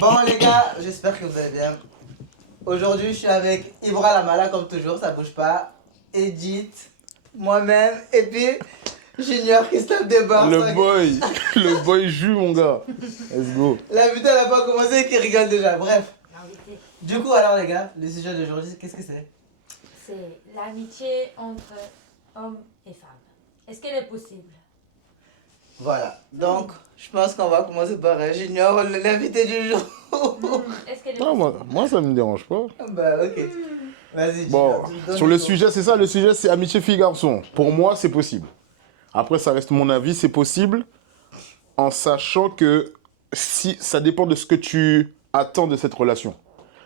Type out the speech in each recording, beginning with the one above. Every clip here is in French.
Bon les gars, j'espère que vous allez bien. Aujourd'hui, je suis avec Ibra Lamala comme toujours, ça bouge pas. Edith, moi-même, et puis Junior Christophe Desbordes. Le boy joue mon gars. Let's go. L'invité n'a pas commencé et qui rigole déjà. Bref. Du coup, alors les gars, le sujet d'aujourd'hui, qu'est-ce que c'est? C'est l'amitié entre hommes et femmes. Est-ce qu'elle est possible? Voilà. Donc, je pense qu'on va commencer par Junior, l'invité du jour. Est-ce qu'elle est Non, possible? moi ça me dérange pas. Bah ok. Vas-y, Bon, Junior, tu me donnes sur le ton- sujet, c'est ça, le sujet c'est amitié fille-garçon. Pour moi, c'est possible. Après, ça reste mon avis, c'est possible en sachant que si ça dépend de ce que tu attends de cette relation.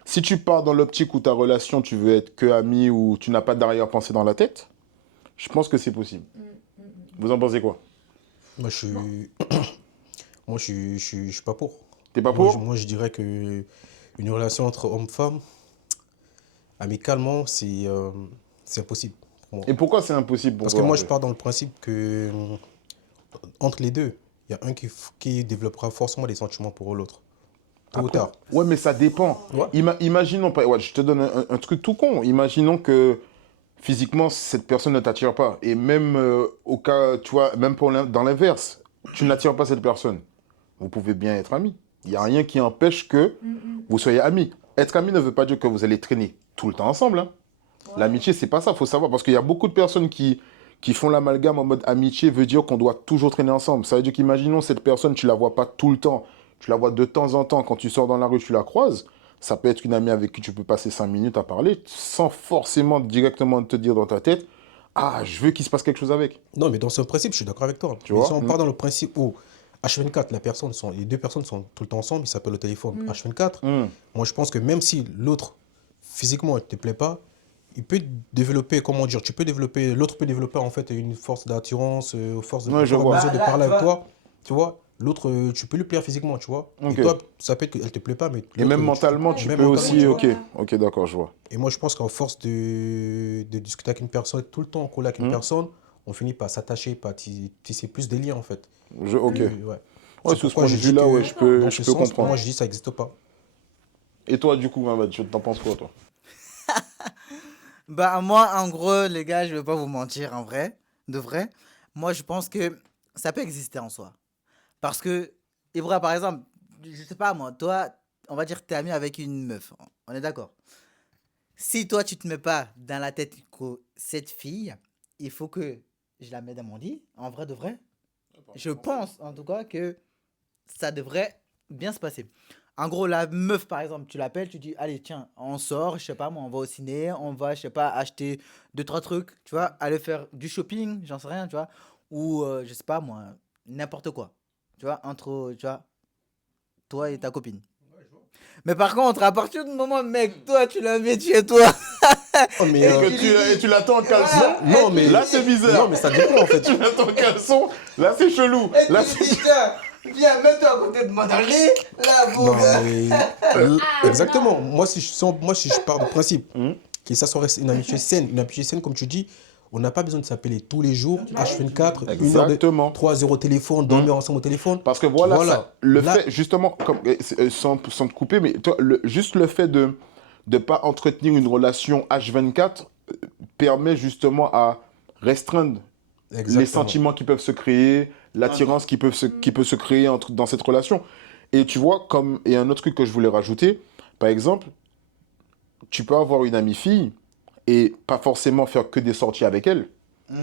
Si tu pars dans l'optique où ta relation, tu veux être que ami ou tu n'as pas d'arrière-pensée dans la tête, je pense que c'est possible. Vous en pensez quoi? Moi, je suis... je suis pas pour. T'es pas Moi, pour? moi, je dirais que une relation entre homme-femme, amicalement, c'est impossible pour moi. Et pourquoi c'est impossible pour Parce toi, que moi, en je fait pars dans le principe que entre les deux, il y a un qui développera forcément des sentiments pour l'autre. Tôt ou Après, tard. ouais, mais ça dépend. Ouais. Imaginons, ouais, je te donne un truc tout con. Imaginons que physiquement, cette personne ne t'attire pas. Et même au cas, tu vois, même dans l'inverse, tu n'attires pas cette personne. Vous pouvez bien être amis. Il n'y a rien qui empêche que vous soyez amis. Être ami ne veut pas dire que vous allez traîner tout le temps ensemble. Hein. Ouais. L'amitié, c'est pas ça, faut savoir. Parce qu'il y a beaucoup de personnes qui font l'amalgame en mode amitié veut dire qu'on doit toujours traîner ensemble. Ça veut dire qu'imaginons cette personne, tu la vois pas tout le temps. Tu la vois de temps en temps. Quand tu sors dans la rue, tu la croises. Ça peut être une amie avec qui tu peux passer 5 minutes à parler sans forcément directement te dire dans ta tête « Ah, je veux qu'il se passe quelque chose avec. Non, mais dans ce principe, je suis d'accord avec toi. Tu Mais vois si on part dans le principe où H24, les deux personnes sont tout le temps ensemble, ils s'appellent au téléphone H24. Moi, je pense que même si l'autre, physiquement, ne te plaît pas, il peut développer, comment dire, l'autre peut développer en fait une force d'attirance, force de Ouais, je au fur et à vois. mesure de Bah, là, parler tu avec vois. toi. Tu vois, l'autre, tu peux lui plaire physiquement, tu vois. Ok. Et toi, ça peut être qu'elle te plaît pas, mais Et l'autre, même mentalement, tu même peux mentalement, aussi... tu Ok, vois. ok, d'accord, je vois. Et moi, je pense qu'en force de discuter avec une personne, tout le temps coller avec une personne, on finit par s'attacher, par tisser plus des liens, en fait. Ok. Ouais. Ouais, C'est sous ce pourquoi point de je dis vue-là, que ouais, dans je ce peux sens, pour comprendre. moi, je dis que ça n'existe pas. Et toi, du coup, Mohamed, tu t'en penses quoi, toi? Bah moi, en gros, les gars, je vais pas vous mentir, en vrai, de vrai. Moi, je pense que ça peut exister en soi. Parce que, Ibra, par exemple, je sais pas moi, toi, on va dire que t'es ami avec une meuf. On est d'accord. Si toi, tu te mets pas dans la tête que cette fille, il faut que je la mette dans mon lit, en vrai de vrai, je pense en tout cas que ça devrait bien se passer. En gros, la meuf, par exemple, tu l'appelles, tu dis, allez, tiens, on sort, je sais pas, moi, on va au ciné, on va, je sais pas, acheter deux, trois trucs, tu vois, aller faire du shopping, j'en sais rien, tu vois, ou, je sais pas, moi, n'importe quoi, tu vois, entre, tu vois, toi et ta copine. Mais par contre, à partir du moment, mec, toi, tu l'invites chez toi, Non, mais, et Et tu lui dis, tu l'attends en caleçon? voilà, non, et tu mais- lui Là, dis- c'est bizarre. Non, mais ça dépend, en fait. Tu l'attends en caleçon? Là, c'est chelou. et Là, tu lui dis, tiens, viens, mets-toi à côté de moi dans le lit, là, bon Non, gars. mais... Ah, Exactement. non. Moi, si je pars du principe que ça serait une amitié saine, comme tu dis, on n'a pas besoin de s'appeler tous les jours, H24, 1 heure Exactement. 3 heures au téléphone, dormir ensemble au téléphone. Parce que voilà, Là, fait, justement, sans te couper, mais toi, juste le fait de ne pas entretenir une relation H24 permet justement à restreindre les exactement. sentiments qui peuvent se créer, l'attirance qui peut se créer dans cette relation. Et tu vois, et un autre truc que je voulais rajouter, par exemple, tu peux avoir une amie fille et pas forcément faire que des sorties avec elle.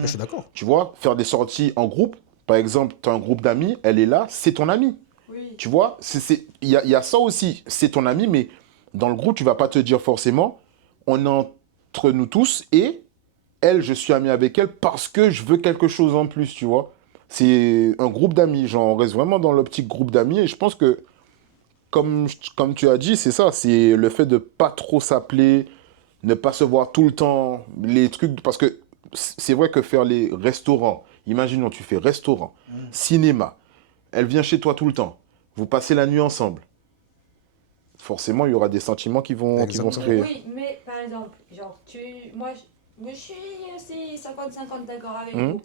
Je suis d'accord. Tu vois, faire des sorties en groupe. Par exemple, tu as un groupe d'amis, elle est là, c'est ton ami. Oui. Tu vois, il y a ça aussi, c'est ton ami, mais dans le groupe, tu vas pas te dire forcément, on est entre nous tous et elle, je suis ami avec elle parce que je veux quelque chose en plus, tu vois. C'est un groupe d'amis, genre on reste vraiment dans l'optique groupe d'amis et je pense que, comme tu as dit, c'est ça, c'est le fait de pas trop s'appeler, ne pas se voir tout le temps, les trucs, parce que c'est vrai que faire les restaurants, imaginons, tu fais restaurant, cinéma, elle vient chez toi tout le temps, vous passez la nuit ensemble, forcément, il y aura des sentiments qui vont se Exactement. créer. Oui, mais par exemple, genre, moi, je suis aussi 50-50 d'accord avec Mhm. vous.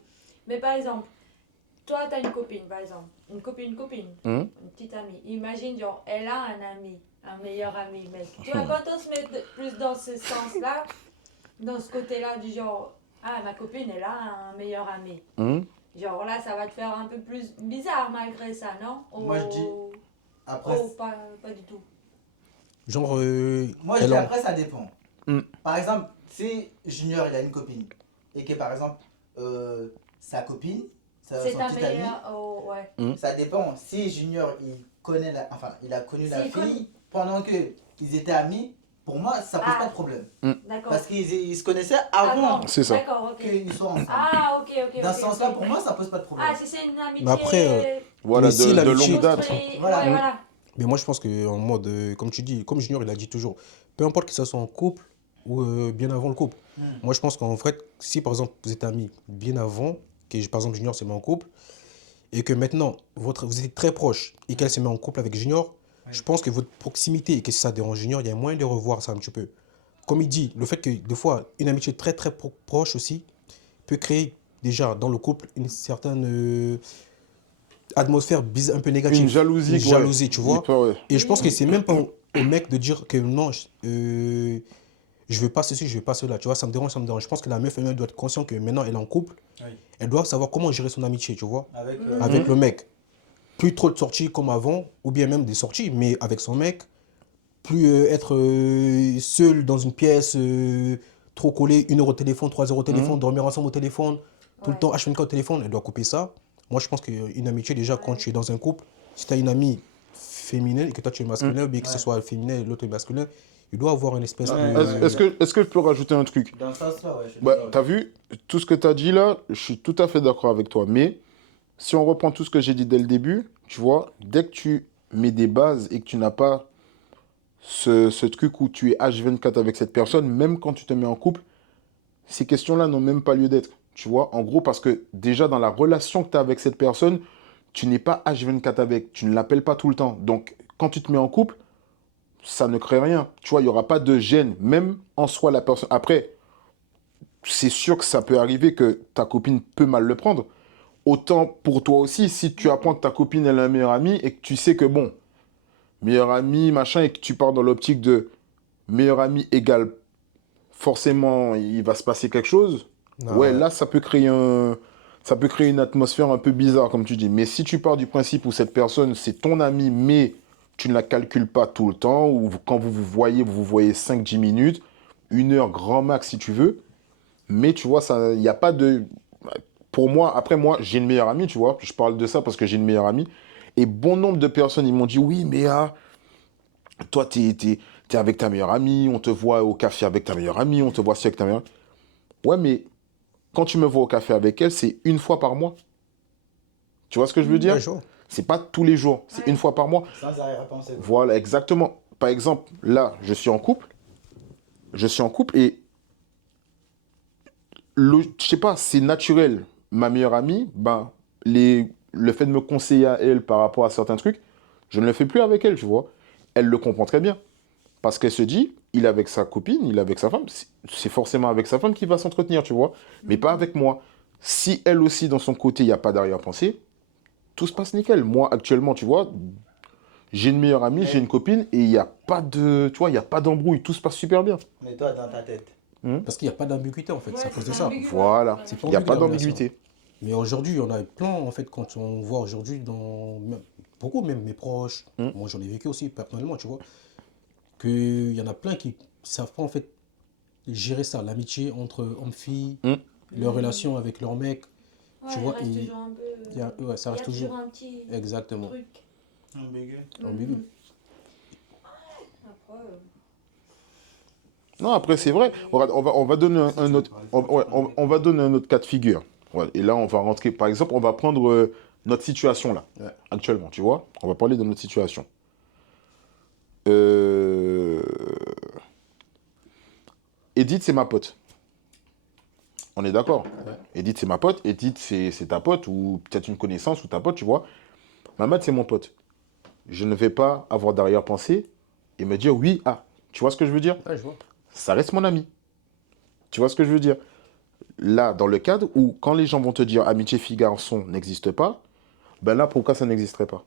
Mais par exemple, toi, t'as une copine, par exemple. Une copine, une petite amie. Imagine, genre, elle a un ami, un meilleur ami, mec. Tu vois, quand on se met plus dans ce sens-là, dans ce côté-là, du genre, ah, ma copine, elle a un meilleur ami. Genre là, ça va te faire un peu plus bizarre malgré ça, non? Moi, je dis. Après, Pas du tout. Genre, moi, je elle dis en- après, ça dépend. Par exemple, si Junior, il a une copine, et que par exemple, sa copine, C'est son ta petit ami, meilleure. Oh, ouais. ça dépend. Si Junior, il connaît enfin, il a connu la S'il fille pendant que ils étaient amis, pour moi, ça pose pas de problème. D'accord. Parce qu'ils se connaissaient avant C'est ça. D'accord, ok. qu'ils soient ensemble. Ah, ok. Dans ok, ce sens-là, ok. pour moi, ça pose pas de problème. Ah, si c'est une amitié. Mais après, Voilà, Mais si de l'amitié- longue date. Voilà. Ouais, voilà. Mais moi, je pense qu'en mode, comme tu dis, comme Junior, il a dit toujours, peu importe que ce soit en couple ou bien avant le couple. Moi, je pense qu'en fait, si par exemple vous êtes amis bien avant, que par exemple Junior se met en couple, et que maintenant vous êtes très proches et qu'elle se met en couple avec Junior, je pense que votre proximité et que si ça dérange Junior, il y a moyen de revoir ça un petit peu. Comme il dit, le fait que des fois, une amitié très très proche aussi peut créer déjà dans le couple une certaine atmosphère un peu négative. Une jalousie, Une jalousie, tu vois. ouais. Et je pense que c'est même pas au mec de dire que non, je veux pas ceci, je veux pas cela. Tu vois, ça me dérange, ça me dérange. Je pense que la meuf elle-même doit être consciente que maintenant elle est en couple. Oui. Elle doit savoir comment gérer son amitié, tu vois, Avec, avec le mec. Plus trop de sorties comme avant, ou bien même des sorties, mais avec son mec. Plus être seul dans une pièce, trop collé, 1 heure au téléphone, 3 heures au téléphone, dormir ensemble au téléphone, tout le temps H24 au téléphone, elle doit couper ça. Moi, je pense qu'une amitié, déjà, quand tu es dans un couple, si tu as une amie féminine et que toi tu es masculin, ou bien que ce soit féminin et l'autre est masculin, il doit avoir une espèce de. Est-ce que je peux rajouter un truc? dans ce sens-là, ouais, je suis Bah, d'accord. t'as vu, tout ce que t'as dit là, je suis tout à fait d'accord avec toi. Mais si on reprend tout ce que j'ai dit dès le début, tu vois, dès que tu mets des bases et que tu n'as pas ce truc où tu es H24 avec cette personne, même quand tu te mets en couple, ces questions-là n'ont même pas lieu d'être. Tu vois, en gros, parce que déjà dans la relation que tu as avec cette personne, tu n'es pas H24 avec, tu ne l'appelles pas tout le temps. Donc, quand tu te mets en couple, ça ne crée rien. Tu vois, il n'y aura pas de gêne, même en soi, la personne. Après, c'est sûr que ça peut arriver que ta copine peut mal le prendre. Autant pour toi aussi, si tu apprends que ta copine elle a un meilleur ami et que tu sais que bon, meilleur ami, machin, et que tu pars dans l'optique de meilleur ami égale forcément il va se passer quelque chose, ouais, là ça peut créer une atmosphère un peu bizarre, comme tu dis. Mais si tu pars du principe où cette personne, c'est ton ami, mais tu ne la calcules pas tout le temps, ou quand vous vous voyez 5-10 minutes, 1 heure grand max si tu veux, mais tu vois, il n'y a pas de... Pour moi, après moi, j'ai une meilleure amie, tu vois, je parle de ça parce que j'ai une meilleure amie, et bon nombre de personnes, ils m'ont dit, oui, mais toi, t'es avec ta meilleure amie, on te voit au café avec ta meilleure amie, on te voit aussi avec ta meilleure amie. Ouais, mais quand tu me vois au café avec elle, c'est 1 fois par mois. Tu vois ce que je veux dire? Ouais, je vois. C'est pas tous les jours, c'est 1 fois par mois. Sans arrière-pensée. Voilà, exactement. Par exemple, là, je suis en couple. Je suis en couple et je sais pas, c'est naturel. Ma meilleure amie, ben, le fait de me conseiller à elle par rapport à certains trucs, je ne le fais plus avec elle, tu vois. Elle le comprend très bien. Parce qu'elle se dit, il est avec sa copine, il est avec sa femme, c'est forcément avec sa femme qu'il va s'entretenir, tu vois. Mais pas avec moi. Si elle aussi, dans son côté, il n'y a pas d'arrière-pensée, tout se passe nickel. Moi, actuellement, tu vois, j'ai une meilleure amie, j'ai une copine, et il n'y a pas de, tu vois, il n'y a pas d'embrouille, tout se passe super bien. Mais toi, dans ta tête. Parce qu'il n'y a pas d'ambiguïté en fait, c'est à cause de ça. Voilà, C'est pas il n'y a ambigu, pas la relation. d'ambiguïté. Mais aujourd'hui, on a plein, en fait, quand on voit aujourd'hui, beaucoup même mes proches, moi j'en ai vécu aussi personnellement, tu vois, qu'il y en a plein qui ne savent pas en fait gérer ça, l'amitié entre hommes-filles, leur relation avec leur mec, tu vois, il reste toujours un peu. ouais, ça reste Il y a toujours. un petit Exactement. truc. Ambigu. Ambigu. Après, Non, après, c'est vrai. Regarde, on va donner un autre, on va donner un autre cas de figure. Ouais, et là, on va rentrer, par exemple, on va prendre notre situation là, actuellement, tu vois. On va parler de notre situation. Edith, c'est ma pote. On est d'accord? Edith, c'est ma pote. Edith, c'est ta pote, ou peut-être une connaissance, ou ta pote, tu vois. Mamad, c'est mon pote. Je ne vais pas avoir d'arrière-pensée et me dire oui, ah. Tu vois ce que je veux dire? Ouais, je vois. Ça reste mon ami. Tu vois ce que je veux dire? là, dans le cadre où, quand les gens vont te dire amitié fille-garçon n'existe pas, ben là, pourquoi ça n'existerait pas?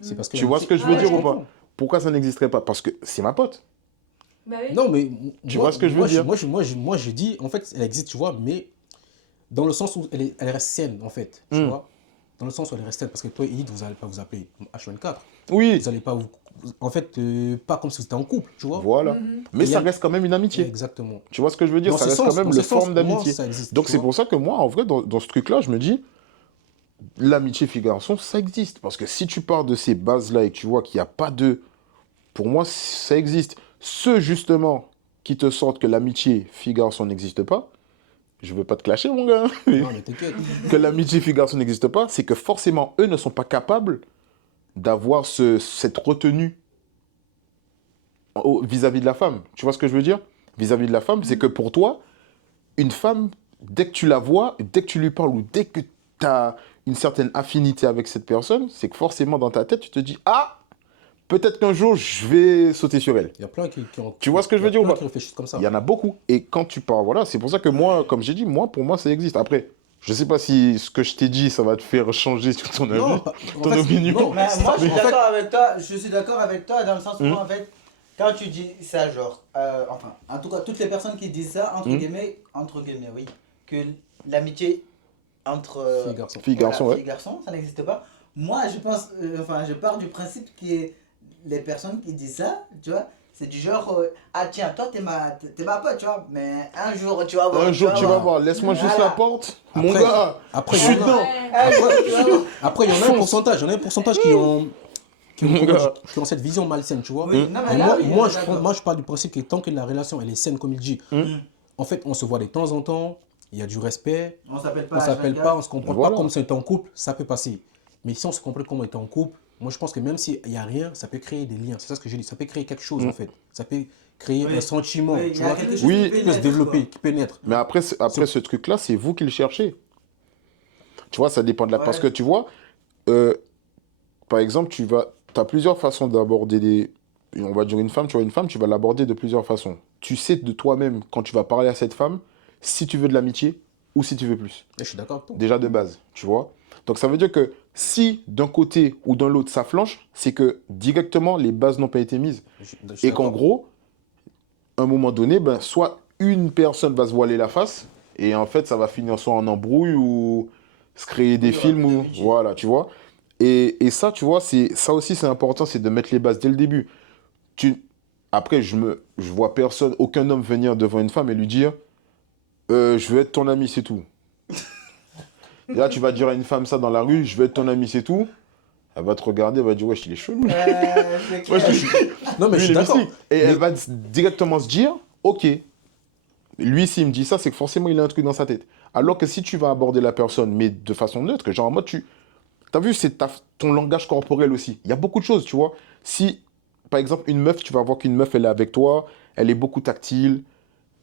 C'est parce que Tu vois ce que je veux Ah ouais, dire je ou pas? comprends. Pourquoi ça n'existerait pas? Parce que c'est ma pote. Bah oui. Non, mais Tu vois ce que je veux dire? Moi, je dis, en fait, elle existe, tu vois, mais dans le sens où elle reste saine, en fait, tu vois. Dans le sens où elle reste saine, parce que toi, Edith, vous n'allez pas vous appeler H24. Oui, Vous n'allez pas vous... En fait, pas comme si vous étiez en couple, tu vois. voilà. Mais Et ça elle- reste quand même une amitié. Exactement. Tu vois ce que je veux dire? Dans Ça ce reste sens- quand même dans le ce sens, forme pour moi, d'amitié. ça existe, Donc tu c'est vois. pour ça que moi, en vrai, dans ce truc-là, je me dis, l'amitié fille-garçon, ça existe. Parce que si tu pars de ces bases-là et que tu vois qu'il n'y a pas de... Pour moi, ça existe. Ceux, justement, qui te sortent que l'amitié fille-garçon n'existe pas, je veux pas te clasher, mon gars, Non, mais t'inquiète. que l'amitié fille-garçon n'existe pas, c'est que forcément, eux ne sont pas capables d'avoir cette retenue vis-à-vis de la femme. Tu vois ce que je veux dire? Vis-à-vis de la femme, c'est que pour toi, une femme, dès que tu la vois, dès que tu lui parles ou dès que tu as une certaine affinité avec cette personne, c'est que forcément dans ta tête, tu te dis « Ah, peut-être qu'un jour, je vais sauter sur elle. Il y a plein qui ont... Tu vois ce que je veux il y a dire ou plein pas? qui réfléchissent comme » ça. Il y en a beaucoup. Et quand tu parles, voilà, c'est pour ça que moi, comme j'ai dit, pour moi, ça existe. Après, je sais pas si ce que je t'ai dit, ça va te faire changer sur ton avis. Non, en ton fait, opinion. non, Mais moi, je suis en fait- d'accord avec toi. Je suis d'accord avec toi dans le sens où, Hmm. en fait, quand tu dis ça, genre, enfin, en tout cas, toutes les personnes qui disent ça, Hmm. entre guillemets, oui, que l'amitié entre Fille, garçon. Fille-garçon, ouais. fille-garçon, ça n'existe pas. Moi, je pense, enfin, je pars du principe que les personnes qui disent ça, tu vois, c'est du genre, ah tiens, toi, t'es ma pote, tu vois, mais un jour, tu vas voir. Un jour, tu vas voir. Laisse-moi juste Voilà. la porte. Mon Après- gars, Après, je il y suis en a- dedans. Ouais. Un jour, tu vas voir. Après, il y en a un pourcentage. Il y en a un pourcentage qui Mon gars. ont cette vision malsaine, tu vois. Oui, non, mais Et là, moi, oui, moi, on est d'accord. moi, je parle du principe que tant que la relation elle est saine, comme il dit, Hmm. en fait, on se voit de temps en temps, il y a du respect, On s'appelle on pas. s'appelle H24. pas, on se comprend Voilà. pas comme si on était en couple, ça peut passer. Mais si on se comprend comme on est en couple, moi je pense que même s'il n'y a rien, ça peut créer des liens. C'est ça ce que j'ai dit, ça peut créer quelque chose en fait. Ça peut créer Oui. un sentiment, Oui, il tu y a vois, quelque chose Oui. qui qui peut se pénètre, développer, quoi. qui peut naître. Mais après ce truc-là, c'est vous qui le cherchez. Tu vois, ça dépend de la... Ouais. Parce que tu vois, par exemple, tu as plusieurs façons d'aborder on va dire une femme, tu vas l'aborder de plusieurs façons. Tu sais de toi-même, quand tu vas parler à cette femme, si tu veux de l'amitié ou si tu veux plus. Et je suis d'accord avec toi. Déjà de base, tu vois. Donc ça veut dire que si d'un côté ou d'un l'autre ça flanche, c'est que directement les bases n'ont pas été mises. Je suis Et qu'en d'accord. gros, à un moment donné, ben, soit une personne va se voiler la face, et en fait ça va finir soit en embrouille ou se créer des Oui, ouais, films, ou d'amitié. voilà, tu vois. Et ça, tu vois, ça aussi c'est important, c'est de mettre les bases dès le début. Après, je vois personne, aucun homme venir devant une femme et lui dire je veux être ton ami, c'est tout. Et là, tu vas dire à une femme ça dans la rue, je veux être ton ami, c'est tout. Elle va te regarder, elle va dire wesh, il est chelou. C'est clair. Wesh, Non, mais lui, je suis il est d'accord. mystique. Et elle va directement se dire ok, lui, s'il me dit ça, c'est que forcément, il a un truc dans sa tête. Alors que si tu vas aborder la personne, mais de façon neutre, genre en mode, t'as vu, c'est ton langage corporel aussi. Il y a beaucoup de choses, tu vois. Si, par exemple, une meuf, tu vas voir qu'une meuf, elle est avec toi, elle est beaucoup tactile,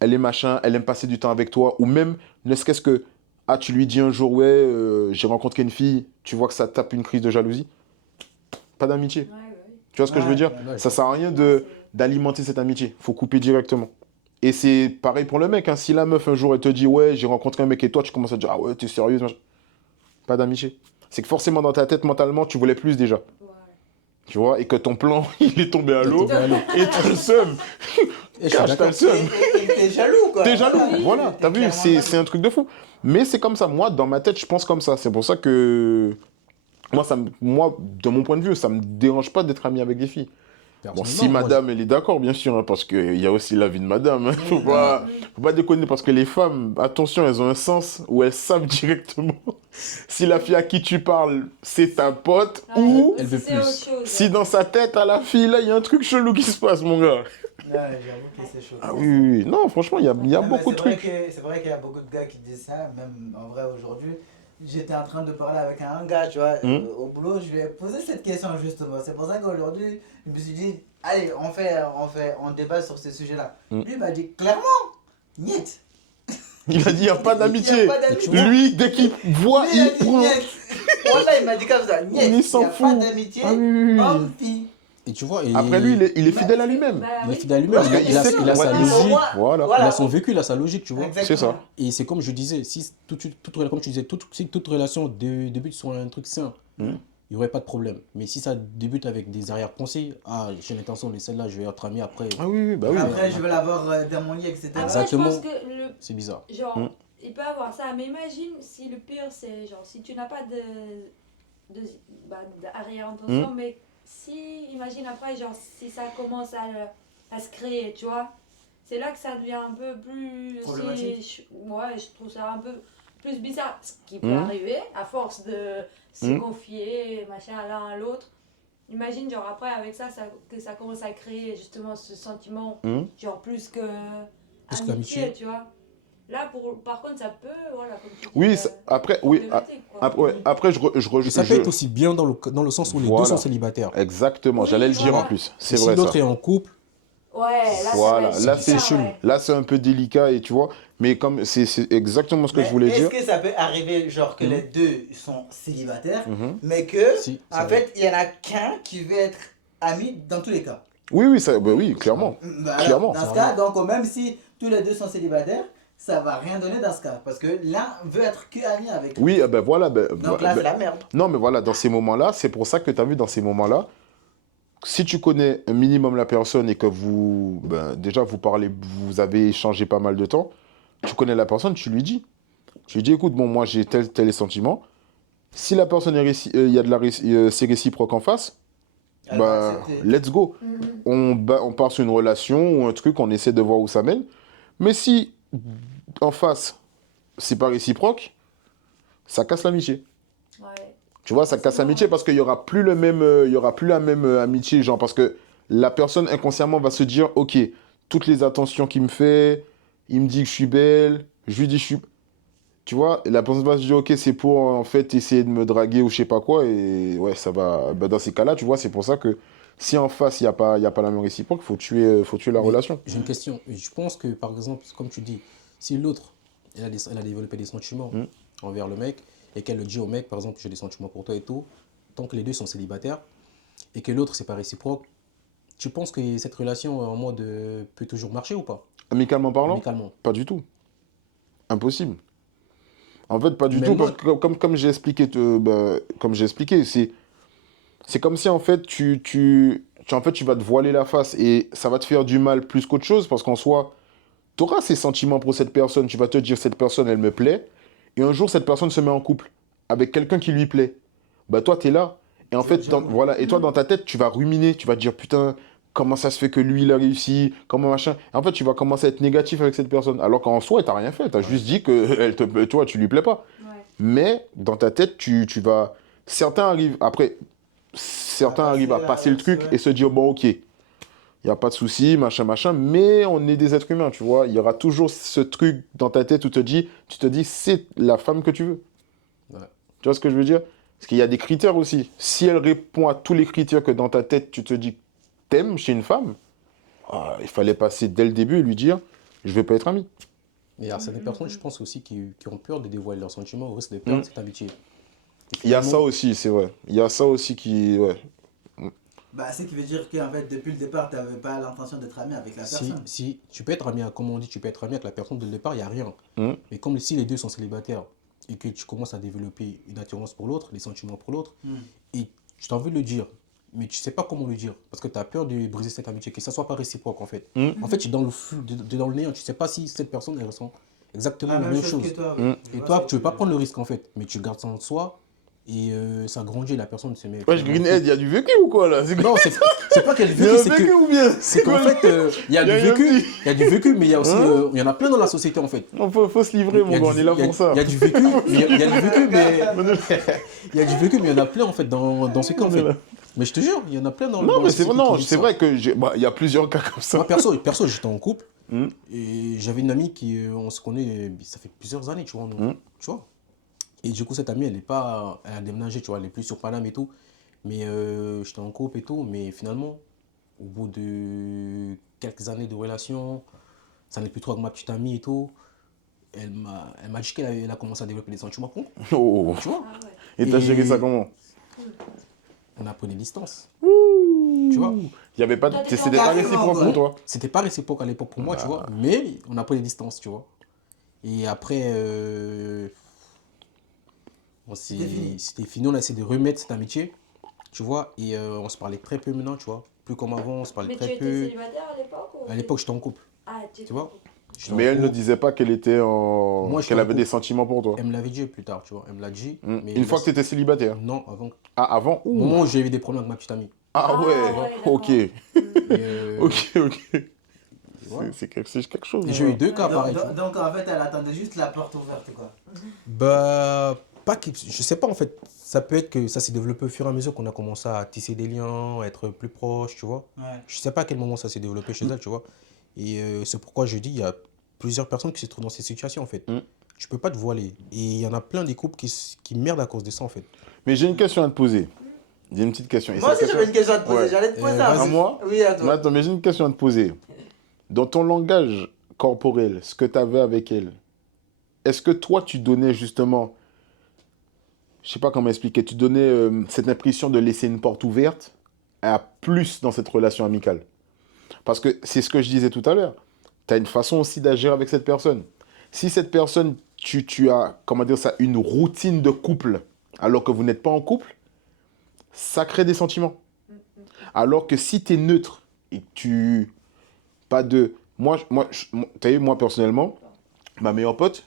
elle est machin, elle aime passer du temps avec toi, ou même, ne serait-ce que, ah, tu lui dis un jour, ouais, j'ai rencontré une fille, tu vois que ça tape une crise de jalousie. Pas d'amitié. Ouais, ouais. Tu vois ce que je veux dire? ouais. Ça sert à rien Ouais, d'alimenter cette amitié. Faut couper directement. Et c'est pareil pour le mec. Hein. Si la meuf un jour elle te dit ouais j'ai rencontré un mec et toi tu commences à dire ah ouais t'es sérieuse, machin. Pas d'amitié. C'est que forcément dans ta tête mentalement tu voulais plus déjà. ouais. Tu vois, et que ton plan il est tombé à Il est l'eau tombé à l'eau. et t'as le seum. Et je suis Cache, t'as d'accord. le seum. Et t'es jaloux, quoi. T'es jaloux, Oui, voilà, t'es t'as vu, clairement c'est jaloux. un truc de fou. Mais c'est comme ça, moi, dans ma tête, je pense comme ça. C'est pour ça que, moi, de mon point de vue, ça me dérange pas d'être ami avec des filles. Bon, si Personnellement, moi, madame, elle est d'accord, bien sûr, hein, parce qu'il y a aussi la vie de madame. Hein, faut pas déconner, parce que les femmes, attention, elles ont un sens où elles savent directement si la fille à qui tu parles, c'est ta pote, Ouais, ou elle veut c'est plus. autre chose. si dans sa tête, à la fille, là, il y a un truc chelou qui se passe, mon gars. Ouais, j'avoue que c'est chaud. Ah oui, oui, oui. Non, franchement, il y a Non, mais beaucoup de c'est vrai trucs. c'est vrai qu'il y a beaucoup de gars qui disent ça, même en vrai aujourd'hui. J'étais en train de parler avec un gars, tu vois, au boulot, je lui ai posé cette question justement. C'est pour ça qu'aujourd'hui, je me suis dit, allez, on débat sur ce sujet-là. Lui, il m'a dit clairement, niet. Il a dit, il n'y a pas Il y a d'amitié. pas d'amitié. Lui, dès qu'il voit, Lui, il a il dit prend. niet. Voilà, il m'a dit comme ça, niet. Il s'en n'y a fout. pas d'amitié, Ah oui, oui, oui. homme-fille. Et tu vois, Après, lui, il est fidèle à lui-même. il est fidèle à lui-même. Parce qu'il sait Il a que- sa ouais, logique. Voilà. Il a son vécu, il a sa logique, tu vois. Exactement. C'est ça. Et c'est comme je disais, si comme tu disais, si toute relation débute sur un truc sain, Hmm. il n'y aurait pas de problème. Mais si ça débute avec des arrière-pensées, ah, j'ai l'intention de celle-là, je vais être ami après, Ah oui, bah oui. Après, je vais l'avoir dans mon lit, etc. Après, Exactement. je pense que c'est bizarre. genre, Mm. il peut avoir ça, mais imagine si le pire c'est genre, si tu n'as pas d'arrière-intention, mais si, imagine après, genre, si ça commence à se créer, tu vois, c'est là que ça devient un peu plus. Problématique. Ouais, je trouve ça un peu plus bizarre. Ce qui peut Mm. arriver à force de se Mm. confier, machin, l'un à l'autre. Imagine, genre, après, avec ça, que ça commence à créer justement ce sentiment, genre, plus que Plus amitié, qu'amitié. tu vois. Là, par contre, ça peut, voilà, comme tu dis, Oui, après, oui. problématique, quoi. Après, Et ça peut être aussi bien dans le sens où les deux Voilà. sont célibataires. Exactement, Oui, j'allais le dire voilà. en plus. C'est Et si vrai l'autre ça. est en couple, Ouais, là, Voilà, ça va là être c'est bizarre, chelou. ouais. Là c'est un peu délicat et tu vois, mais comme c'est exactement ce que Mais je voulais est-ce dire. que ça peut arriver, genre, que Mhm. les deux sont célibataires, Mhm. mais que, Si, ça en fait, il y en a qu'un qui veut être ami dans tous les cas? Oui, oui, ça, bah oui, clairement. Bah alors, Clairement. dans ce cas, donc, même si tous les deux sont célibataires, ça va rien donner dans ce cas. Parce que l'un veut être que ami avec l'autre. Oui, ben voilà. Donc là, c'est la merde. Non, mais voilà, dans ces moments-là, c'est pour ça que tu as vu dans ces moments-là, si tu connais un minimum la personne et que vous, déjà vous parlez, vous avez échangé pas mal de temps, tu connais la personne, tu lui dis. Tu lui dis, écoute, bon, moi j'ai tel sentiment. Si la personne il y a c'est réciproque en face, Elle va accepter. let's go. Mhm. On part sur une relation ou un truc, on essaie de voir où ça mène. Mais si en face, c'est pas réciproque, ça casse l'amitié. Ouais. Tu vois, ça casse Forcément, l'amitié ouais. parce qu'il y aura plus le même, il y aura plus la même amitié, genre parce que la personne inconsciemment va se dire, ok, toutes les attentions qu'il me fait, il me dit que je suis belle, je lui dis que je suis, tu vois, et la personne va se dire, ok, c'est pour en fait essayer de me draguer ou je sais pas quoi, et ouais, ça va. Ben, dans ces cas-là, tu vois, c'est pour ça que si en face il y a pas la même réciproque, faut tuer la mais relation. j'ai une question. Je pense que, par exemple, comme tu dis, si l'autre, elle a développé des sentiments envers le mec, et qu'elle le dit au mec, par exemple, j'ai des sentiments pour toi et tout, tant que les deux sont célibataires, et que l'autre, c'est pas réciproque, tu penses que cette relation en mode peut toujours marcher ou pas? Amicalement parlant, Amicalement. pas du tout, impossible. En fait, pas du Mais tout, moi- parce que comme j'ai expliqué, comme j'ai expliqué, c'est comme si en fait en fait, tu vas te voiler la face et ça va te faire du mal plus qu'autre chose parce qu'en soi, tu auras ces sentiments pour cette personne. Tu vas te dire, cette personne, elle me plaît. Et un jour, cette personne se met en couple avec quelqu'un qui lui plaît. Bah toi, tu es là. Et en fait, voilà. Et toi, dans ta tête, tu vas ruminer. Tu vas te dire, putain, comment ça se fait que lui, il a réussi? Comment machin? Et en fait, tu vas commencer à être négatif avec cette personne. Alors qu'en soi, tu n'as rien fait. Tu as juste dit que toi, tu lui plais pas. Ouais. Mais dans ta tête, tu vas. Certains arrivent. Après, certains arrivent à passer le truc et se dire, bon, ok, il n'y a pas de souci, machin, mais on est des êtres humains, tu vois. Il y aura toujours ce truc dans ta tête où tu te dis, c'est la femme que tu veux. Ouais. Tu vois ce que je veux dire? Parce qu'il y a des critères aussi. Si elle répond à tous les critères que dans ta tête, tu te dis t'aimes chez une femme, il fallait passer dès le début et lui dire, je vais pas être ami. Mais il y a certaines personnes, je pense aussi, qui ont peur de dévoiler leurs sentiments au risque de perdre cette amitié. Et Il y a finalement, ça aussi, c'est vrai. Il y a ça aussi qui... Ouais. Bah, ce qui veut dire qu'en fait, depuis le départ, tu n'avais pas l'intention d'être ami avec la personne. si tu peux être ami, comme on dit, tu peux être ami avec la personne dès le départ, il n'y a rien. Mm. Mais comme si les deux sont célibataires et que tu commences à développer une attirance pour l'autre, des sentiments pour l'autre, et tu as envie de le dire, mais tu sais pas comment le dire, parce que tu as peur de briser cette amitié, que ça soit pas réciproque en fait. En fait, tu es dans le flou, dans le néant, tu sais pas si cette personne elle ressent exactement la même chose. que toi. Et toi, tu veux pas prendre le risque en fait, mais tu gardes ça en soi et ça grandit, la personne se met. Wesh, Greenhead, il y a du vécu ou quoi là? Non, c'est pas qu'elle Il y a vécu, un c'est vécu que. ou bien? C'est qu'en fait, il y a Il y a du vécu, un petit- il y a du vécu, mais il y a aussi, Hein il y en a plein dans la société en fait. Non, faut se livrer, mon Il y a gars, on du- est là il y a- pour ça. Il y a du vécu, mais il y a du vécu, mais il y a du vécu, mais il y en a plein en fait dans ce cas en On est fait. là. Mais je te jure, il y en a plein dans Non, dans mais la c'est société non, qui vivent c'est ça. vrai que il y a plusieurs cas comme ça. Moi perso, j'étais en couple Mm. et j'avais une amie qui, on se connaît, ça fait plusieurs années, tu vois, tu vois. Et du coup, cette amie, elle a déménagé, tu vois, elle est plus sur Paname et tout. Mais j'étais en couple et tout, mais finalement, au bout de quelques années de relation, ça n'est plus trop avec ma petite amie et tout. Elle m'a dit qu'elle a commencé à développer des sentiments pour moi, Oh. tu vois. Ah ouais. Et t'as Et- géré ça comment? On a pris des distances. Tu vois? Il y avait pas, Toi, t'étais c'était pas carrément, réciproque quoi. pour toi. C'était pas réciproque à l'époque pour moi, tu vois. Mais on a pris des distances, tu vois. Et après, c'était fini. On a essayé de remettre cette amitié, tu vois. Et on se parlait très peu maintenant, tu vois. Plus comme avant, on se parlait Mais tu très étais peu. célibataire à l'époque ou... À l'époque, j'étais en couple, Ah, tu tu vois. J'étais en Mais elle ne couple. disait pas qu'elle était en. Moi, j'étais qu'elle en avait des couple. sentiments pour toi. Elle me l'avait dit plus tard, tu vois. Elle me l'a dit. Mais Une là, fois que tu étais célibataire. non, avant. Ah, avant? Au Ouh. moment où j'ai eu des problèmes avec ma petite amie. Ah Ah, ouais, ouais, d'accord. ok. Et, Ok. voilà. C'est quelque chose. Et j'ai eu hein. deux cas Donc, pareils, tu vois. donc, en fait, elle attendait juste la porte ouverte, quoi. Bah, pas que, je sais pas en fait. Ça peut être que ça s'est développé au fur et à mesure qu'on a commencé à tisser des liens, à être plus proches, tu vois. Ouais. Je sais pas à quel moment ça s'est développé chez elle, tu vois. Et c'est pourquoi je dis, il y a plusieurs personnes qui se trouvent dans cette situation, en fait. Mm. Tu peux pas te voiler. Et il y en a plein des couples qui merdent à cause de ça, en fait. Mais j'ai une question à te poser. J'ai une petite question. Et Moi cette aussi, j'avais une question à te poser. Ouais. J'allais te poser vas-y. un À moi? Oui, à Mais toi. attends, mais j'ai une question à te poser. Dans ton langage corporel, ce que tu avais avec elle, est-ce que toi, tu donnais justement, je sais pas comment expliquer, tu donnais cette impression de laisser une porte ouverte à plus dans cette relation amicale? Parce que c'est ce que je disais tout à l'heure. Tu as une façon aussi d'agir avec cette personne. Si cette personne, tu as, comment dire ça, une routine de couple, alors que vous n'êtes pas en couple, ça crée des sentiments. Alors que si tu es neutre et que tu... Pas de... T'as vu, moi personnellement, ma meilleure pote,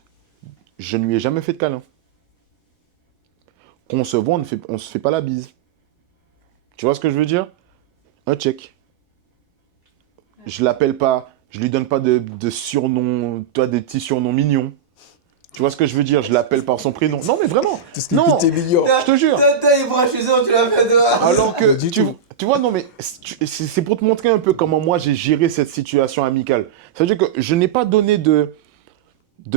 je ne lui ai jamais fait de câlin. Quand on se voit, on se fait pas la bise. Tu vois ce que je veux dire? Un check. Je l'appelle pas, je lui donne pas de surnom, toi, des petits surnoms mignons. Tu vois ce que je veux dire? Je l'appelle par son prénom. Non, mais vraiment. Tout ce qui Non, est mignon. je te jure. Toi, Ibra, je suis sûr que tu l'as fait dehors. Alors que, Du tu, tout. tu vois, non, mais c'est pour te montrer un peu comment moi j'ai géré cette situation amicale. C'est-à-dire que je n'ai pas donné de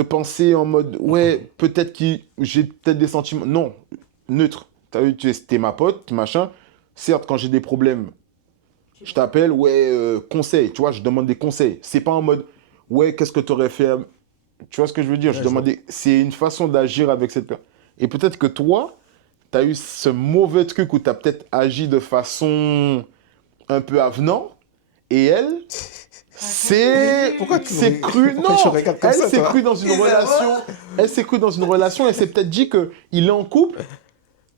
pensée en mode, ouais, peut-être que j'ai peut-être des sentiments. Non, neutre. T'as vu, t'es ma pote, machin. Certes, quand j'ai des problèmes, je t'appelle, ouais, conseil, tu vois, je demande des conseils. C'est pas en mode, ouais, qu'est-ce que tu aurais fait? Tu vois ce que je veux dire? Ouais, Je je demande c'est une façon d'agir avec cette personne. Et peut-être que toi, tu as eu ce mauvais truc où tu as peut-être agi de façon un peu avenant. Et elle, c'est Pourquoi tu c'est me- cru. pourquoi Non, tu regardes comme elle ça, s'est toi? crue dans une Et ça relation. Elle s'est crue dans une relation. Elle s'est peut-être dit qu'il est en couple,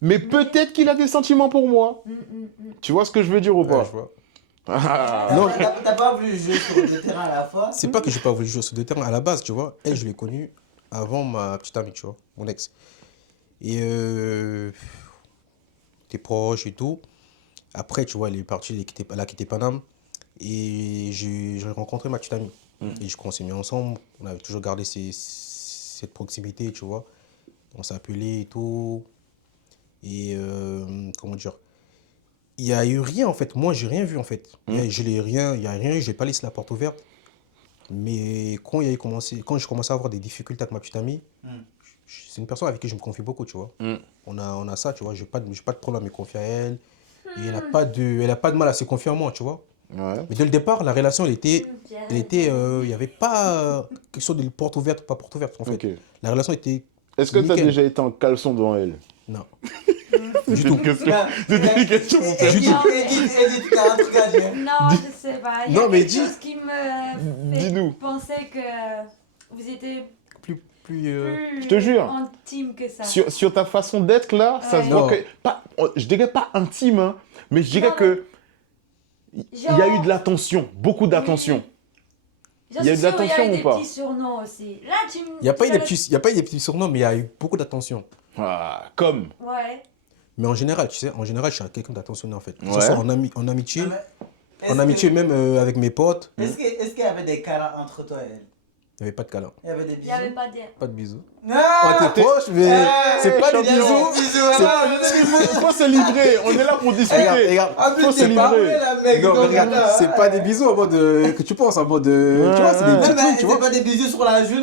mais peut-être qu'il a des sentiments pour moi. Tu vois ce que je veux dire ou Ouais, pas? je vois. Ah. Non. T'as pas voulu jouer sur le terrain à la fois. C'est pas que j'ai pas voulu jouer sur deux terrains. À la base, tu vois, elle, je l'ai connue avant ma petite amie, tu vois, mon ex. Et t'es proche et tout. Après, tu vois, elle est partie, elle a quitté Paname. Et j'ai rencontré ma petite amie. Et on s'est mis ensemble. On avait toujours gardé cette proximité, tu vois. On s'appelait et tout. Et comment dire? Il n'y a eu rien, en fait. Moi, j'ai rien vu, en fait. Il y a rien eu. J'ai pas laissé la porte ouverte. Mais quand j'ai commencé à avoir des difficultés avec ma petite amie, c'est une personne avec qui je me confie beaucoup, tu vois. On a ça, tu vois. J'ai pas de problème à me confier à elle. Et elle a pas de mal à se confier en moi, tu vois. Ouais. Mais dès le départ, la relation, il n'y avait pas quelque chose de porte ouverte ou pas porte ouverte, en fait. Ok. La relation était Est-ce que tu as nickel. déjà été en caleçon devant elle? Non. C'était une question. C'était une question pour toi. Edith, tu as un truc à dire. Non, je sais pas. Il y a Non, mais quelque dis- chose qui me fait Dis-nous. penser que vous étiez Plus, plus Je te jure. intime que ça. Sur ta façon d'être là, ça se Ouais. voit Non. que. Je dirais pas intime, hein, mais je dirais Non, que. Il y a Genre- eu de l'attention, beaucoup d'attention. Je il y a suis de sûre, il y l'attention a eu ou des pas? petits surnoms aussi. Là, tu me... Il n'y a pas eu tu des as petits, il y a pas eu des petits surnoms, mais il y a eu beaucoup d'attention. Ah, comme. Ouais. Mais en général, tu sais, je suis quelqu'un d'attentionné, en fait. Que ce Ouais. soit en amitié, Non, mais en amitié même avec mes potes, Est-ce qu'il y avait des câlins entre toi et elle? il n'y avait pas de câlin, Il y avait des Il bisous? n'y avait pas de... pas de bisous. Ah, On était proches, mais c'est pas des il y a bisous. des bisous, Non, là. il faut se livrer, on est là pour discuter. Regarde. En plus, Faut se t'es livrer. pas vrai, la mec. Non, donc, regarde, là, c'est pas des bisous en mode que tu penses, en mode tu vois, c'est des Ouais. petits Non, mais trucs, tu c'est vois. pas des bisous sur la joue.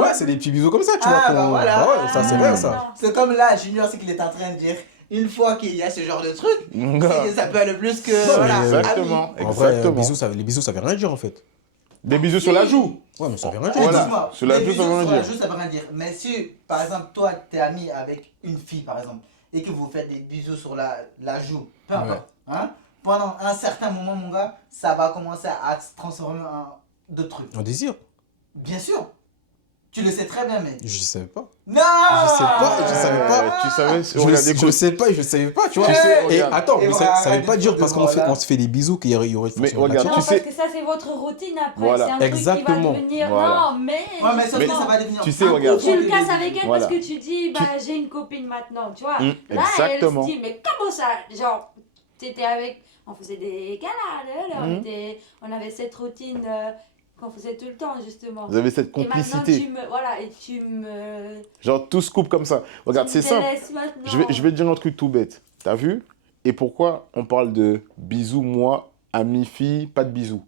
Ouais, c'est des petits bisous comme ça, tu vois. Ah, bah voilà. Ah ouais, ça c'est vrai, ça. Non. C'est comme là, Junior, c'est qu'il est en train de dire. Une fois qu'il y a ce genre de truc, c'est que ça peut aller plus que. Non, Voilà, mais, exactement. ami. En vrai, Exactement. les bisous, ça veut rien dire en fait. Des bisous sur la joue. Ouais, mais ça veut rien dire. Voilà. Excuse-moi, Sur la les joue, ça bisous veut rien sur la dire. joue, ça veut rien dire. Mais si, par exemple, toi, t'es ami avec une fille, par exemple, et que vous faites des bisous sur la joue, peu importe, hein, pendant un certain moment, mon gars, ça va commencer à se transformer en d'autres trucs. Un désir. Bien sûr. Tu le sais très bien, mais. Je savais pas. Non! Je savais pas. Tu savais, Je regarde, écoute. sais pas, je savais pas, tu vois. Tu sais, Et regarde. attends, Et mais voilà, ça veut arrête pas de dire te parce qu'on voilà. on se fait des bisous qu'il y aurait Mais forcément regarde, de Non, tu parce sais- que ça, c'est votre routine après. Voilà. C'est un truc qui Exactement. va devenir. Voilà. Non, mais. Ouais, mais sauf que justement, ça va devenir. Tu sais, regarde. tu le casses avec elle Voilà. parce que tu dis, bah, j'ai une copine maintenant, tu vois. Là, Exactement. elle se dit, mais comment ça? Genre, t'étais avec. On faisait des câlins, on avait cette routine qu'on faisait tout le temps, justement. Vous avez cette Et maintenant, complicité. voilà, et tu me. Genre, tout se coupe comme ça. Regarde, tu c'est me simple. délaisses maintenant. Je vais te dire un truc tout bête. T'as vu? Et pourquoi on parle de bisous, moi, ami, fille, pas de bisous?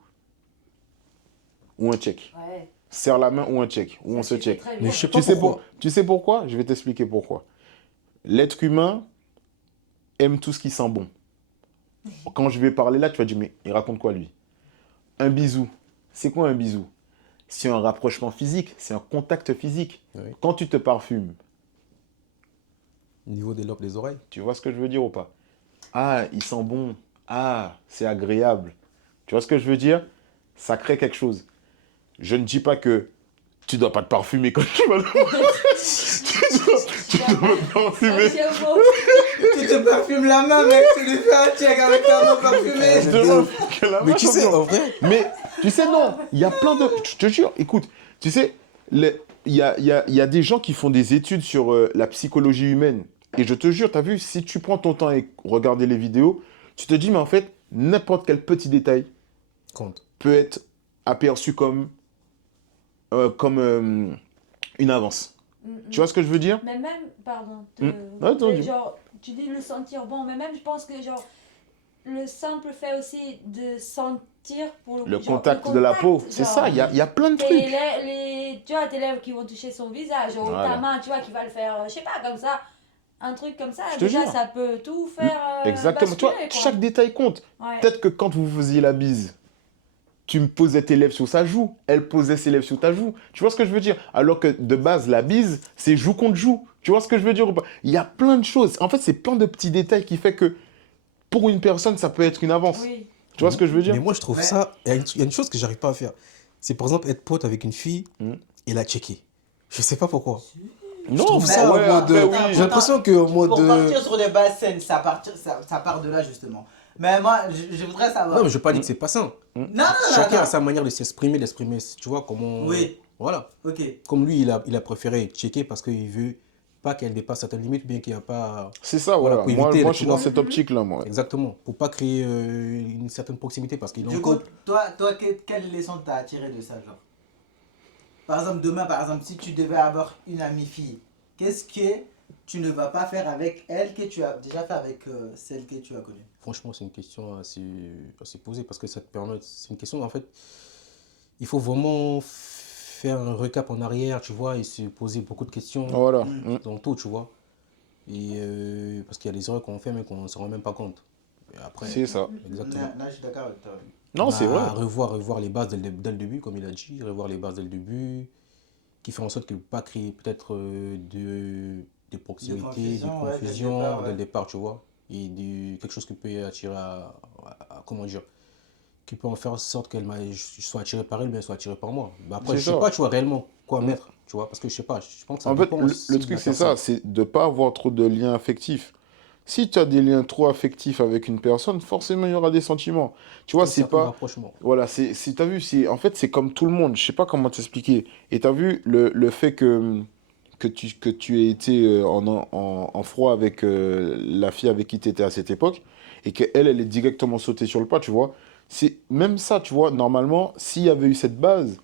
Ou un check. Ouais. Serre la main ou un check. Ou Ça on se suffit check. très Mais bien. je sais pas Tu sais, pourquoi. tu sais pourquoi? Je vais t'expliquer pourquoi. L'être humain aime tout ce qui sent bon. Quand je vais parler là, tu vas dire, mais il raconte quoi lui? Un bisou. C'est quoi un bisou? C'est un rapprochement physique, c'est un contact physique. Oui. Quand tu te parfumes, Au niveau des lobes des oreilles. tu vois ce que je veux dire ou pas? Ah, il sent bon. Ah, c'est agréable. Tu vois ce que je veux dire? Ça crée quelque chose. Je ne dis pas que tu dois pas te parfumer quand tu vas tu dois te parfumer. Tu te parfumes la main, mec. Tu lui fais un check avec ta main parfumée. Je demande que la Mais main tu soit sais, blanche. en vrai, Mais tu sais, non, il y a plein de... Je te jure, écoute, tu sais, il y a des gens qui font des études sur la psychologie humaine. Et je te jure, tu as vu, si tu prends ton temps et regarder les vidéos, tu te dis, mais en fait, n'importe quel petit détail compte. peut être aperçu comme une avance. Tu vois ce que je veux dire? Mais même, pardon, Attends, dis-moi. genre, tu dis le sentir bon, mais même je pense que genre, le simple fait aussi de sentir pour Le genre, contact de la peau, c'est genre, ça, il y a plein de Et trucs. tu vois, tes lèvres qui vont toucher son visage, ou Voilà. ta main, tu vois, qui va le faire, je sais pas, comme ça, un truc comme ça, Je te déjà jure. ça peut tout faire Exactement, tu vois, basculer, quoi. chaque détail compte. Ouais. Peut-être que quand vous faisiez la bise, tu me posais tes lèvres sur sa joue, elle posait ses lèvres sur ta joue. Tu vois ce que je veux dire? Alors que de base, la bise, c'est joue contre joue. Tu vois ce que je veux dire ou pas? Il y a plein de choses. En fait, c'est plein de petits détails qui fait que pour une personne, ça peut être une avance. Oui. Tu vois ce que je veux dire? Mais moi, je trouve Ouais. ça. Il y a une chose que j'arrive pas à faire. C'est par exemple être pote avec une fille et la checker. Je sais pas pourquoi. Non, trouve Mais ça en ouais, mode. après, oui. J'ai l'impression que en mode. Pour partir sur des bases saines, ça part de là, justement. Mais moi, je voudrais savoir. Non, mais je veux pas dire que c'est pas sain. Non, non, Chacun non. a sa manière de s'exprimer, tu vois, comment. Oui. Voilà. Ok. Comme lui, il a préféré checker parce qu'il veut pas qu'elle dépasse certaines limites, bien qu'il n'y a pas. C'est ça, Voilà, voilà. pour Moi, éviter, moi là, je suis tu dans vois. cette optique-là, moi. Exactement. Pour pas créer une certaine proximité parce qu'il est Du en coup, couple. toi, quelle leçon t'as tiré de ça, genre? Par exemple, demain, si tu devais avoir une amie fille, qu'est-ce que tu ne vas pas faire avec elle que tu as déjà fait avec celle que tu as connue? Franchement, c'est une question assez posée parce que ça te permet. C'est une question, en fait, il faut vraiment faire un recap en arrière, tu vois, et se poser beaucoup de questions Voilà. dans tout, tu vois. Et parce qu'il y a des erreurs qu'on fait, mais qu'on ne se rend même pas compte. Et après, C'est ça. exactement. Là, je suis d'accord avec toi. Non, c'est vrai. Revoir les bases dès le début, comme il a dit, revoir les bases dès le début, qui fait en sorte que pas créer peut-être de proximité, de confusion, ouais, confusion dès le départ, dès le départ, tu vois. Et quelque chose qui peut attirer comment dire, qui peut en faire en sorte je sois attiré par elle, mais elle soit attirée par moi. Bah après, C'est je sais ça. pas, tu vois, réellement quoi mettre, tu vois, parce que je sais pas, je pense que ça En fait, dépend aussi le de truc, la c'est ça, personne. c'est de ne pas avoir trop de liens affectifs. Si tu as des liens trop affectifs avec une personne, forcément, il y aura des sentiments. Tu vois, Un c'est certain pas... rapprochement. Voilà, t'as vu, en fait, c'est comme tout le monde. Je sais pas comment t'expliquer. Et t'as vu le fait que tu aies été en froid avec la fille avec qui tu étais à cette époque et qu'elle, elle est directement sautée sur le pas, tu vois. C'est même ça, tu vois. Normalement, s'il y avait eu cette base,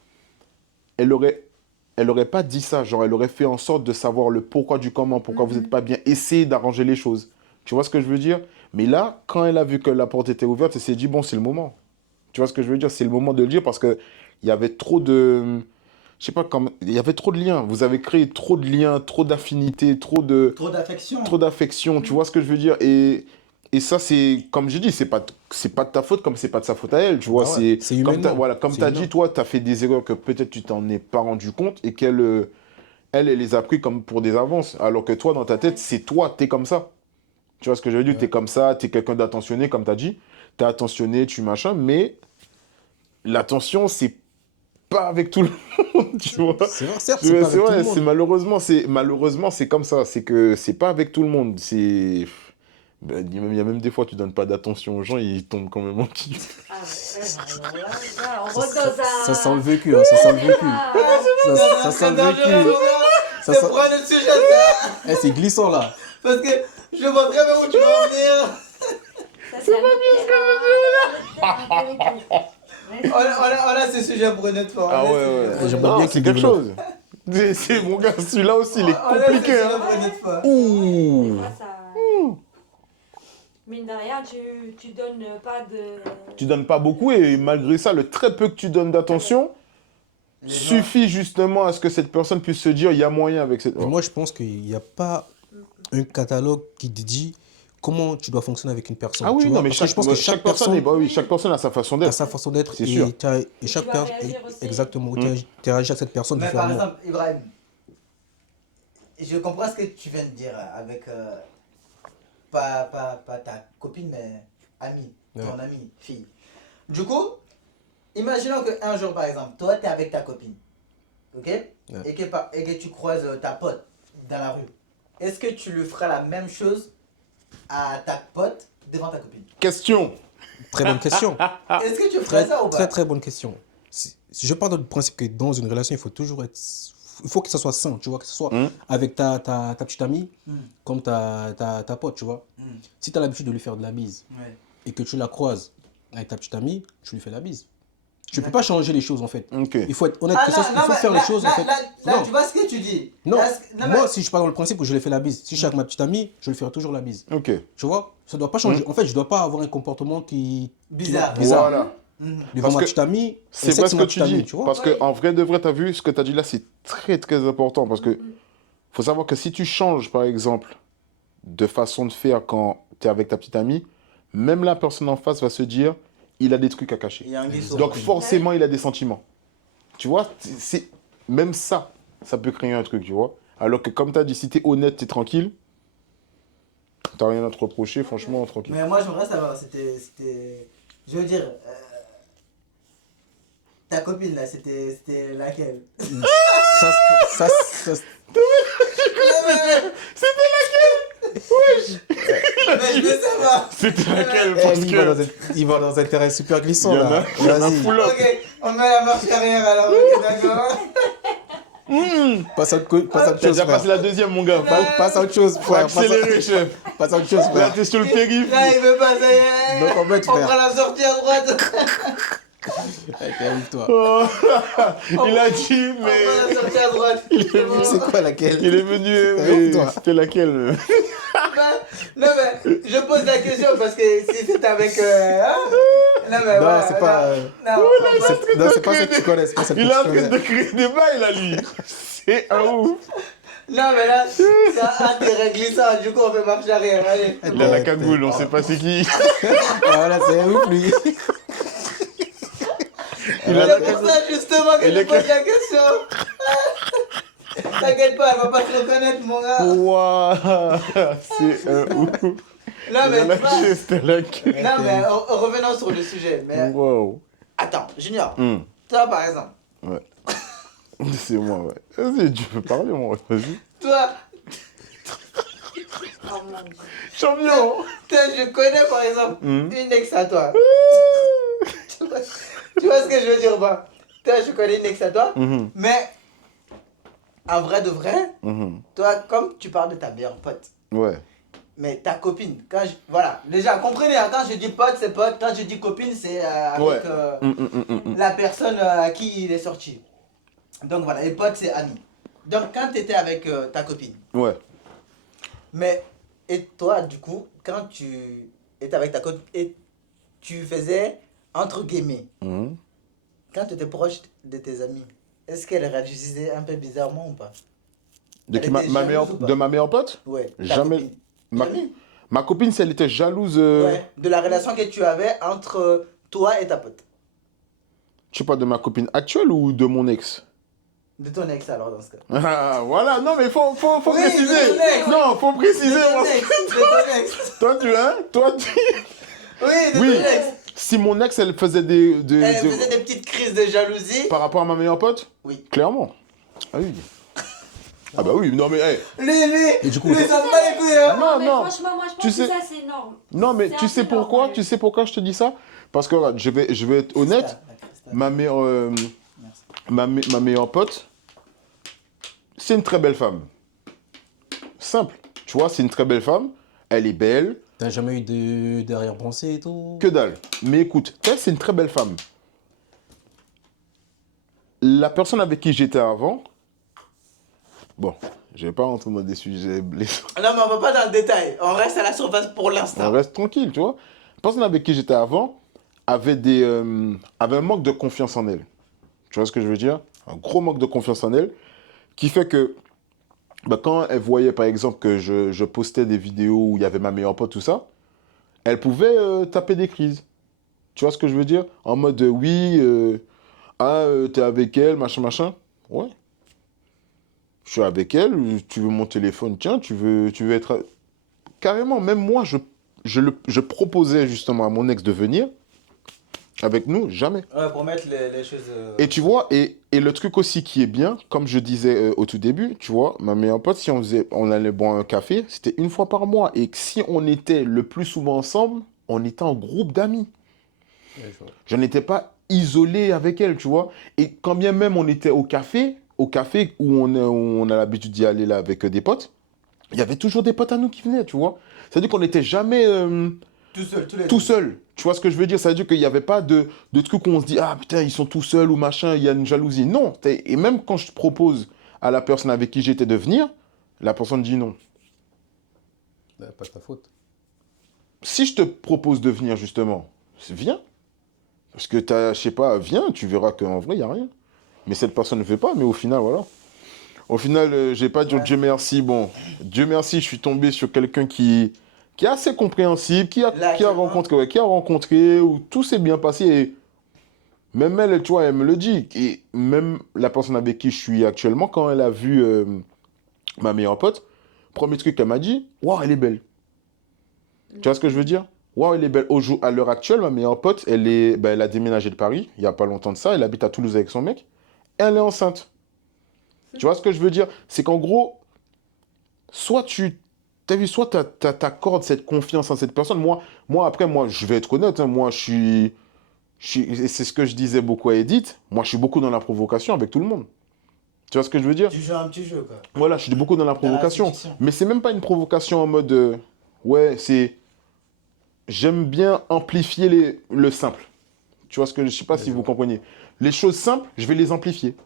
elle aurait pas dit ça. Genre, elle aurait fait en sorte de savoir le pourquoi du comment, pourquoi vous n'êtes pas bien, essayer d'arranger les choses. Tu vois ce que je veux dire? Mais là, quand elle a vu que la porte était ouverte, elle s'est dit, bon, c'est le moment. Tu vois ce que je veux dire? C'est le moment de le dire parce qu'il y avait trop de... Je sais pas comment... Il y avait trop de liens. Vous avez créé trop de liens, trop d'affinités, trop Trop d'affection. d'affection. Tu vois ce que je veux dire? Et ça, c'est... Comme j'ai dit, c'est pas de ta faute comme c'est pas de sa faute à elle. Tu vois, Ah ouais, c'est comme humainement. voilà, comme C'est tu as humain. dit, toi, tu as fait des erreurs que peut-être tu t'en es pas rendu compte et elle les a pris comme pour des avances. Alors que toi, dans ta tête, c'est toi, tu es comme ça. Tu vois ce que je veux dire? Ouais. Tu es comme ça, tu es quelqu'un d'attentionné, comme tu as dit. t'es attentionné, tu machin, mais l'attention, c'est pas avec tout le monde, tu vois. C'est vrai, certes, C'est c'est pas avec tout vrai, le monde. malheureusement, c'est comme ça. C'est que c'est pas avec tout le monde. Ben, il y a même des fois, tu donnes pas d'attention aux gens, ils tombent quand même en kiff. Ah, ouais, alors là, on rentre dans un... Ça sent le vécu, hein, ça sent le vécu. Ah, Ça sent le vécu. Ça C'est sent- pour un autre sujet, ça. Eh, c'est glissant là. Parce que je vois très bien où tu vas en venir. ça, c'est pas bien. On a ce sujet pour une autre fois. Ah On a ouais, ce sujet. ouais. J'aimerais Non, bien c'est qu'il quelque développe. chose. C'est mon gars, celui-là aussi, il est On a ce compliqué. sujet Hein. pour une autre fois. Ouh. Des fois, ça... Mine de rien, tu donnes pas de... Tu donnes pas beaucoup et malgré ça, le très peu que tu donnes d'attention Les gens- suffit justement à ce que cette personne puisse se dire il y a moyen avec cette. Et moi, je pense qu'il n'y a pas un catalogue qui te dit comment tu dois fonctionner avec une personne. Ah oui, tu non, vois. mais Parce que je pense que chaque personne, personne bah oui, chaque personne a sa façon a d'être. sa façon d'être C'est sûr. et chaque dois personne. réagir aussi. Exactement, où tu réagis à cette personne Mais par différemment. exemple, Ibrahim, je comprends ce que tu viens de dire avec pas ta copine, mais amie, ton amie, fille. Du coup, imaginons qu'un jour, par exemple, toi, tu es avec ta copine, ok? Et que tu croises ta pote dans la rue. Est-ce que tu lui feras la même chose à ta pote devant ta copine? Question. Très bonne question. Est-ce que tu ferais ça ou pas? Très très bonne question. Si je pars du principe que dans une relation, il faut toujours être. Il faut que ça soit sain, tu vois, que ce soit avec ta petite amie comme ta pote, tu vois. Si tu as l'habitude de lui faire de la bise Ouais. et que tu la croises avec ta petite amie, tu lui fais la bise. Tu ne peux pas changer les choses en fait. Ok. Il faut être honnête, Ah, que non, ça, il non, faut mais faire là, les choses là, en fait. Là, Non. tu vois ce que tu dis? Non, Là, non, mais- moi si je pars dans le principe où je lui fais la bise, si je suis avec ma petite amie, je lui ferai toujours la bise. Ok. Tu vois, ça ne doit pas changer. En fait, je ne dois pas avoir un comportement qui Bizarre. bizarre. Voilà. Devant Parce ma que petite amie, C'est et vrai ce ma que tu petite amie, dis. tu vois. Parce que en vrai de vrai, tu as vu ce que tu as dit là, c'est très très important. Parce que faut savoir que si tu changes, par exemple, de façon de faire quand tu es avec ta petite amie, même la personne en face va se dire il a des trucs à cacher. Il y a un guisson. Donc forcément, il a des sentiments. Tu vois, c'est même ça, ça peut créer un truc, tu vois. Alors que comme tu as dit, si tu es honnête, tu es tranquille, tu rien à te reprocher, franchement, tranquille. Mais moi, j'aimerais savoir, je veux dire, ta copine là, c'était laquelle? Ça, ça, ça, Mais je veux savoir. C'était laquelle Eh, parce il, que va dans un terrain super glissant il y en là. a, il y en a Vas-y, full up. Ok, on met la marche arrière alors, ok, d'accord. passe à autre T'as chose, déjà frère. passé la deuxième, mon gars. Passe à autre chose, Faut frère. accélérer, chef. Passe à autre chose, Là, frère. t'es sur le périph'. Là, il veut pas, ça y est. Donc, en fait, On frère. prend la sortie à droite. Calme-toi. Oh, il a dit, On prend mais la sortie à droite. C'est bon. C'est quoi laquelle? il est venu, Calme-toi. mais c'était laquelle? Non mais, je pose la question parce que si c'est avec... hein? Non mais Non, ouais, c'est pas. Non, Non, c'est pas ça que tu connais. C'est pas ça que Il tu est en train connais. de créer des bails, là, lui. C'est un ouf. non mais là, ça a des glissant, du coup on fait marche arrière, allez. Il a la cagoule, on sait pas c'est qui. Voilà, c'est un ouf, lui. Il a la C'est pour cagoule. ça justement que Il je est pose la question. T'inquiète pas, elle va pas te reconnaître mon gars. Waouh, c'est un ouf. Non Il a mais tu vois, lâché, c'était laquelle? non mais revenons sur le sujet. Mais Waouh. attends, Junior, Hmm. toi par exemple, Ouais. C'est moi, ouais. Vas-y, tu peux parler, moi. Vas-y. toi, Oh mon Dieu. Champion. je connais par exemple Hmm. une ex à toi. Tu vois ce que je veux dire pas? Toi, je connais une ex à toi, Mhm, mais en vrai de vrai, mhm. toi, comme tu parles de ta meilleure pote, Ouais. mais ta copine, voilà, déjà, comprenez, hein, quand je dis pote, c'est pote, quand je dis copine, c'est avec Ouais. la personne à qui il est sorti. Donc voilà, et pote, c'est ami. Donc quand tu étais avec ta copine, Ouais. mais, et toi, du coup, quand tu étais avec ta copine, et tu faisais, entre guillemets, Mhm. quand tu étais proche de tes amis, est-ce qu'elle réagissait un peu bizarrement ou pas? De, Elle qui, ma était jalouse meilleure, ou pas? de ma meilleure pote? Ouais. ta Jamais. copine. Ma, Jamais. ma copine, si elle était jalouse, Ouais. De la relation que tu avais entre toi et ta pote. je sais pas, de ma copine actuelle ou de mon ex? De ton ex alors dans ce cas. Ah, voilà, non, mais faut Oui, préciser. de ton ex. Non, faut De préciser. ton parce ex. que De ton ex. Toi, tu. Oui, de Oui. ton ex. Si mon ex, elle faisait Elle faisait des petites crises de jalousie. par rapport à ma meilleure pote, Oui. clairement. Ah oui. Ah bah oui, non mais hey. Et du coup, lui, ça me bat les couilles, hein. Non, mais non. franchement, moi je pense Tu que sais- ça c'est énorme. Non mais C'est tu un sais peu pourquoi normal. Tu sais pourquoi je te dis ça? Parce que regarde, je vais être honnête, ma meilleure Merci. ma meilleure pote, c'est une très belle femme. Simple. Tu vois, c'est une très belle femme, elle est belle, t'as jamais eu d'arrière-pensée et tout? que dalle. Mais écoute, elle c'est une très belle femme. La personne avec qui j'étais avant, bon, je vais pas rentrer dans des sujets blessants. Non, mais on va pas dans le détail. On reste à la surface pour On l'instant. reste tranquille, tu vois. La personne avec qui j'étais avant avait avait un manque de confiance en elle. Tu vois ce que je veux dire? Un gros manque de confiance en elle, qui fait que bah, quand elle voyait par exemple que je postais des vidéos où il y avait ma meilleure pote, tout ça, elle pouvait taper des crises. Tu vois ce que je veux dire? En mode oui, t'es avec elle, machin, machin. Ouais. Je suis avec elle, tu veux mon téléphone, tiens, tu veux être. Carrément, même moi, je proposais justement à mon ex de venir avec nous, jamais. Ouais, pour mettre les choses. Et tu vois, et le truc aussi qui est bien, comme je disais au tout début, tu vois, ma meilleure pote, si on allait boire un café, c'était une fois par mois. Et que si on était le plus souvent ensemble, on était en groupe d'amis. Ouais, je vois. Je n'étais pas isolé avec elle, tu vois. Et quand bien même on était au café où on a l'habitude d'y aller là avec des potes, il y avait toujours des potes à nous qui venaient, tu vois. C'est-à-dire qu'on n'était jamais Tout seul, tous les tout deux. seul. Tu vois ce que je veux dire? Ça veut dire qu'il n'y avait pas de truc où on se dit, ah putain, ils sont tout seuls ou machin, il y a une jalousie. Non. Et même quand je propose à la personne avec qui j'étais de venir, la personne dit non. Bah, pas de ta faute. Si je te propose de venir justement, viens. Parce que je sais pas, viens, tu verras qu'en vrai, il n'y a rien. Mais cette personne ne veut pas, mais au final, voilà. Au final, j'ai pas dit Ouais. Dieu merci. Bon, Dieu merci, je suis tombé sur quelqu'un qui est assez compréhensible, qui a Largement. rencontré, ouais, qui a rencontré, où tout s'est bien passé. Et même elle, tu vois, elle me le dit. Et même la personne avec qui je suis actuellement, quand elle a vu ma meilleure pote, premier truc qu'elle m'a dit, waouh, elle est belle. Tu vois ce que je veux dire? Waouh, elle est belle. À l'heure actuelle, ma meilleure pote, elle a déménagé de Paris, il n'y a pas longtemps de ça. Elle habite à Toulouse avec son mec. Et elle est enceinte. Tu vois ce que je veux dire? C'est qu'en gros, soit t'accordes cette confiance en cette personne. Après, je vais être honnête, hein, moi, et c'est ce que je disais beaucoup à Edith. Moi, je suis beaucoup dans la provocation avec tout le monde. Tu vois ce que je veux dire? Tu joues un petit jeu, quoi. Voilà, je suis beaucoup dans la Dans la provocation. séduction. Mais c'est même pas une provocation en mode, ouais, c'est, j'aime bien amplifier le simple. Tu vois ce que je sais pas si vous comprenez. Les choses simples, je vais les amplifier.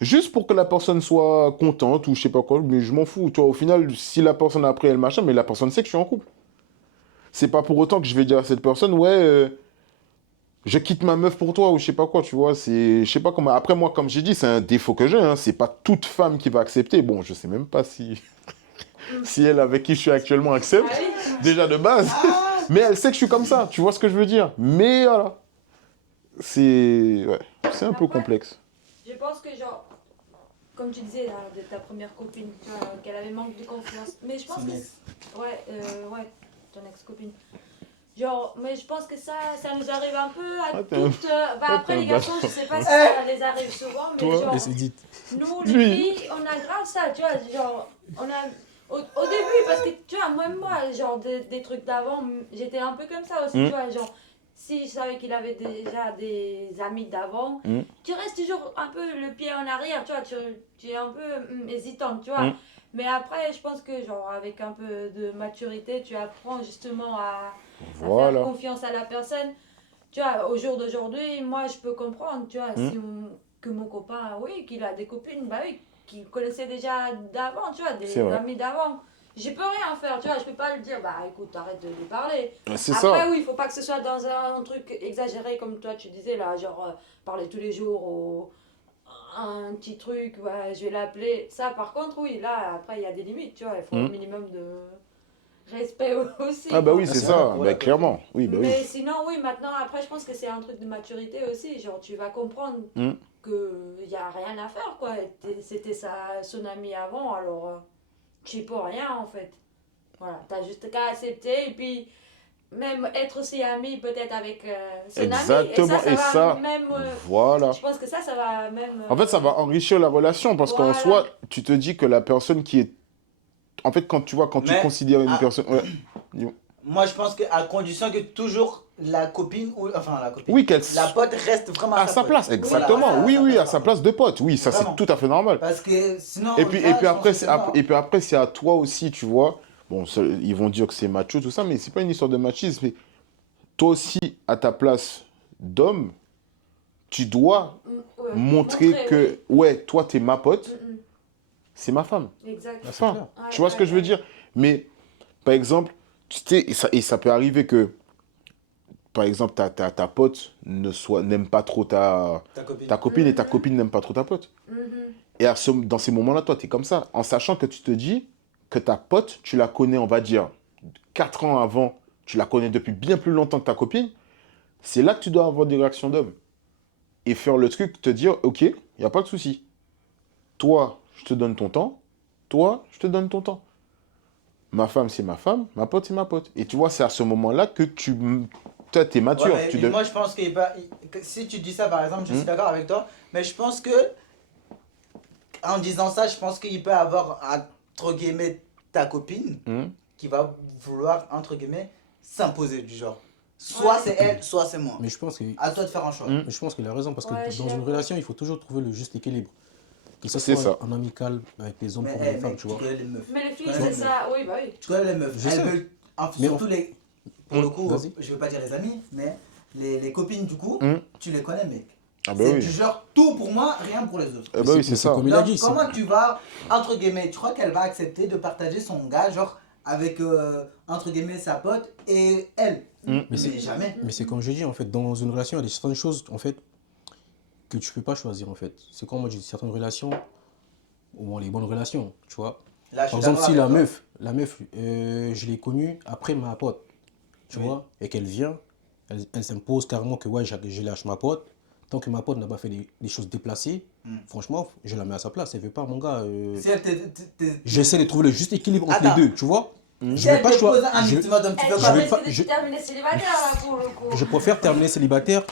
Juste pour que la personne soit contente ou je sais pas quoi, mais je m'en fous. Tu vois, au final, si la personne après elle machin, mais la personne sait que je suis en couple. C'est pas pour autant que je vais dire à cette personne, ouais, je quitte ma meuf pour toi ou je sais pas quoi, tu vois. Je sais pas comment. Après, moi, comme j'ai dit, c'est un défaut que j'ai, hein. C'est pas toute femme qui va accepter. Bon, je sais même pas si elle avec qui je suis actuellement accepte, Ah oui. déjà de base. Mais elle sait que je suis comme ça, tu vois ce que je veux dire. Mais voilà. Ouais, c'est un peu Après, complexe. Je pense que genre, comme tu disais là, de ta première copine, tu vois, qu'elle avait manque de confiance. Mais je pense Son que... ex. Ouais, ton ex-copine. Genre, mais je pense que ça nous arrive un peu à Ah, t'es un- toutes... après t'es un les garçons, je sais pas si Eh. ça les arrive souvent, mais Toi. genre... Et c'est dit. Nous, les Lui. filles, on a grave ça, tu vois, genre, on a... Au début, parce que, tu vois, même moi, genre, des trucs d'avant, j'étais un peu comme ça aussi, Mm. tu vois, genre, si je savais qu'il avait déjà des amis d'avant, Mm. tu restes toujours un peu le pied en arrière, tu vois, tu es un peu hésitante, tu vois. Mm. Mais après, je pense que, genre, avec un peu de maturité, tu apprends justement à faire Voilà. confiance à la personne. Tu vois, au jour d'aujourd'hui, moi, je peux comprendre, tu vois, que mon copain, oui, qu'il a des copines, bah oui, qu'il connaissait déjà d'avant, tu vois, C'est des vrai. amis d'avant. Je peux rien faire, tu vois, je peux pas lui dire, bah écoute, arrête de lui parler. C'est Après, ça. oui, il faut pas que ce soit dans un truc exagéré, comme toi tu disais, là, genre, parler tous les jours au un petit truc, ouais, je vais l'appeler. Ça, par contre, oui, là, après, il y a des limites, tu vois, il faut un minimum de respect aussi. Ah bah quoi. oui, c'est c'est ça. vrai, pour Bah la clairement. Oui, bah oui. Mais sinon, oui, maintenant, après, je pense que c'est un truc de maturité aussi. Genre, tu vas comprendre Mm. qu'il n'y a rien à faire, quoi. C'était son ami avant, alors tu sais pas rien, en fait. Voilà, t'as juste qu'à accepter. Et puis, même être aussi ami peut-être avec son ami. Exactement, Et et ça ça, va même... voilà. je pense que ça va même... En fait, ça va enrichir la relation parce qu'en Voilà. soi, tu te dis que la personne qui est. En fait, quand tu vois, quand tu Mais, considères une ah, personne. Ouais. Dis-moi. moi, je pense qu'à condition que toujours la copine, ou enfin la copine, Oui, qu'elle. la pote reste vraiment À sa pote. place, exactement. Voilà, Oui, ça oui, passe à pas. sa place de pote. Oui, ça, c'est Vraiment. tout à fait normal. Parce que sinon, Et puis, ça, et puis je après, pense que c'est mort. et puis après, c'est à toi aussi, tu vois. Bon, ils vont dire que c'est macho, tout ça, mais c'est pas une histoire de machisme. Mais toi aussi, à ta place d'homme, tu dois Ouais, montrer que, ouais, toi, t'es ma pote, Mm, mm. c'est ma femme. Exact. Ah, c'est Fin. clair. Tu vois ce que je veux dire? Mais, par exemple, tu sais, et ça peut arriver que, par exemple, ta pote n'aime pas trop ta copine et ta copine n'aime pas trop ta pote. Mhm. Et dans ces moments-là, toi, tu es comme ça, en sachant que tu te dis que ta pote, tu la connais, on va dire, 4 ans avant, tu la connais depuis bien plus longtemps que ta copine, c'est là que tu dois avoir des réactions d'homme. Et faire le truc, te dire, ok, il n'y a pas de souci. Toi, je te donne ton temps. Toi, je te donne ton temps. Ma femme, c'est ma femme. Ma pote, c'est ma pote. Et tu vois, c'est à ce moment-là que toi, t'es mature. Ouais, mais moi, je pense que si tu dis ça, par exemple, je suis d'accord avec toi, mais je pense que en disant ça, je pense qu'il peut avoir, entre guillemets, ta copine qui va vouloir, entre guillemets, s'imposer du genre. Soit c'est elle, soit c'est moi. Mais je pense que, À toi de faire un choix. mais je pense qu'il a raison parce que Ouais, je suis dans une d'accord. relation, il faut toujours trouver le juste équilibre. Que ce C'est soit ça. en amical avec les hommes Mais, comme hey, les femmes, mec, tu vois. connais les meufs. Mais les filles, Ouais, c'est mais- ça. Oui, bah oui. Tu connais les meufs. Je Elles sais. veulent, Mais surtout les. Pour le coup, vas-y. je veux pas dire les amis, mais les copines, du coup, tu les connais, mec. Ah bah C'est oui. du genre tout pour moi, rien pour les autres. Eh bah oui, c'est ça. Comme il a Donc, dit. comment tu vas, entre guillemets, tu crois qu'elle va accepter de partager son gars, genre, avec, entre guillemets, sa pote et elle? Mais Mais c'est- jamais. Mais c'est comme je dis, en fait, dans une relation, il y a des certaines choses, en fait, que tu peux pas choisir, en fait. C'est comme moi, j'ai certaines relations, au moins les bonnes relations, tu vois. Là, je Par suis exemple, d'accord si avec toi. la meuf, je l'ai connue après ma pote, tu Oui. vois, et qu'elle vient, elle s'impose carrément que ouais, je lâche ma pote. Tant que ma pote n'a pas fait des choses déplacées, franchement, je la mets à sa place. Elle veut pas, mon gars. Si elle J'essaie de trouver le juste équilibre entre Attends. les deux, tu vois. si Je vais elle pas te pose choisir. un ultimatum, tu Elle fais je quoi? vais pas- risque de terminer célibataire là pour le coup. Je préfère terminer célibataire.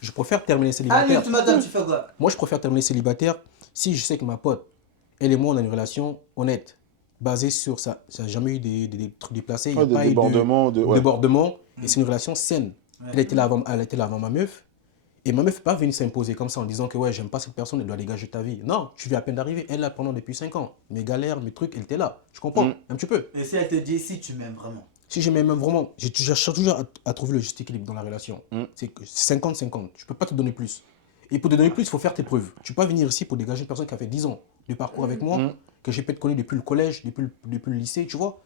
Je préfère terminer Un célibataire. ultimatum, tu fais quoi? Moi, je préfère terminer célibataire si je sais que ma pote, elle et moi, on a une relation honnête, basée sur ça. Ça n'a jamais eu des trucs déplacés. Il n'y Ah, a des pas eu débordements, de ouais. débordement. Et c'est une relation saine. Elle était là avant ma meuf. Et ma meuf n'est pas venue s'imposer comme ça en disant que ouais, j'aime pas cette personne, elle doit dégager ta vie. Non, je viens à peine d'arriver. Elle là pendant depuis 5 ans. Mes galères, mes trucs, elle était là. Je comprends, un petit peu. Et si elle te dit, si tu m'aimes vraiment? Si j'aimais même vraiment, je cherche toujours à trouver le juste équilibre dans la relation. C'est 50-50. Je peux pas te donner plus. Et pour te donner plus, il faut faire tes preuves. Tu peux pas venir ici pour dégager une personne qui a fait 10 ans de parcours avec moi, que j'ai peut-être connu depuis le collège, depuis le lycée, tu vois.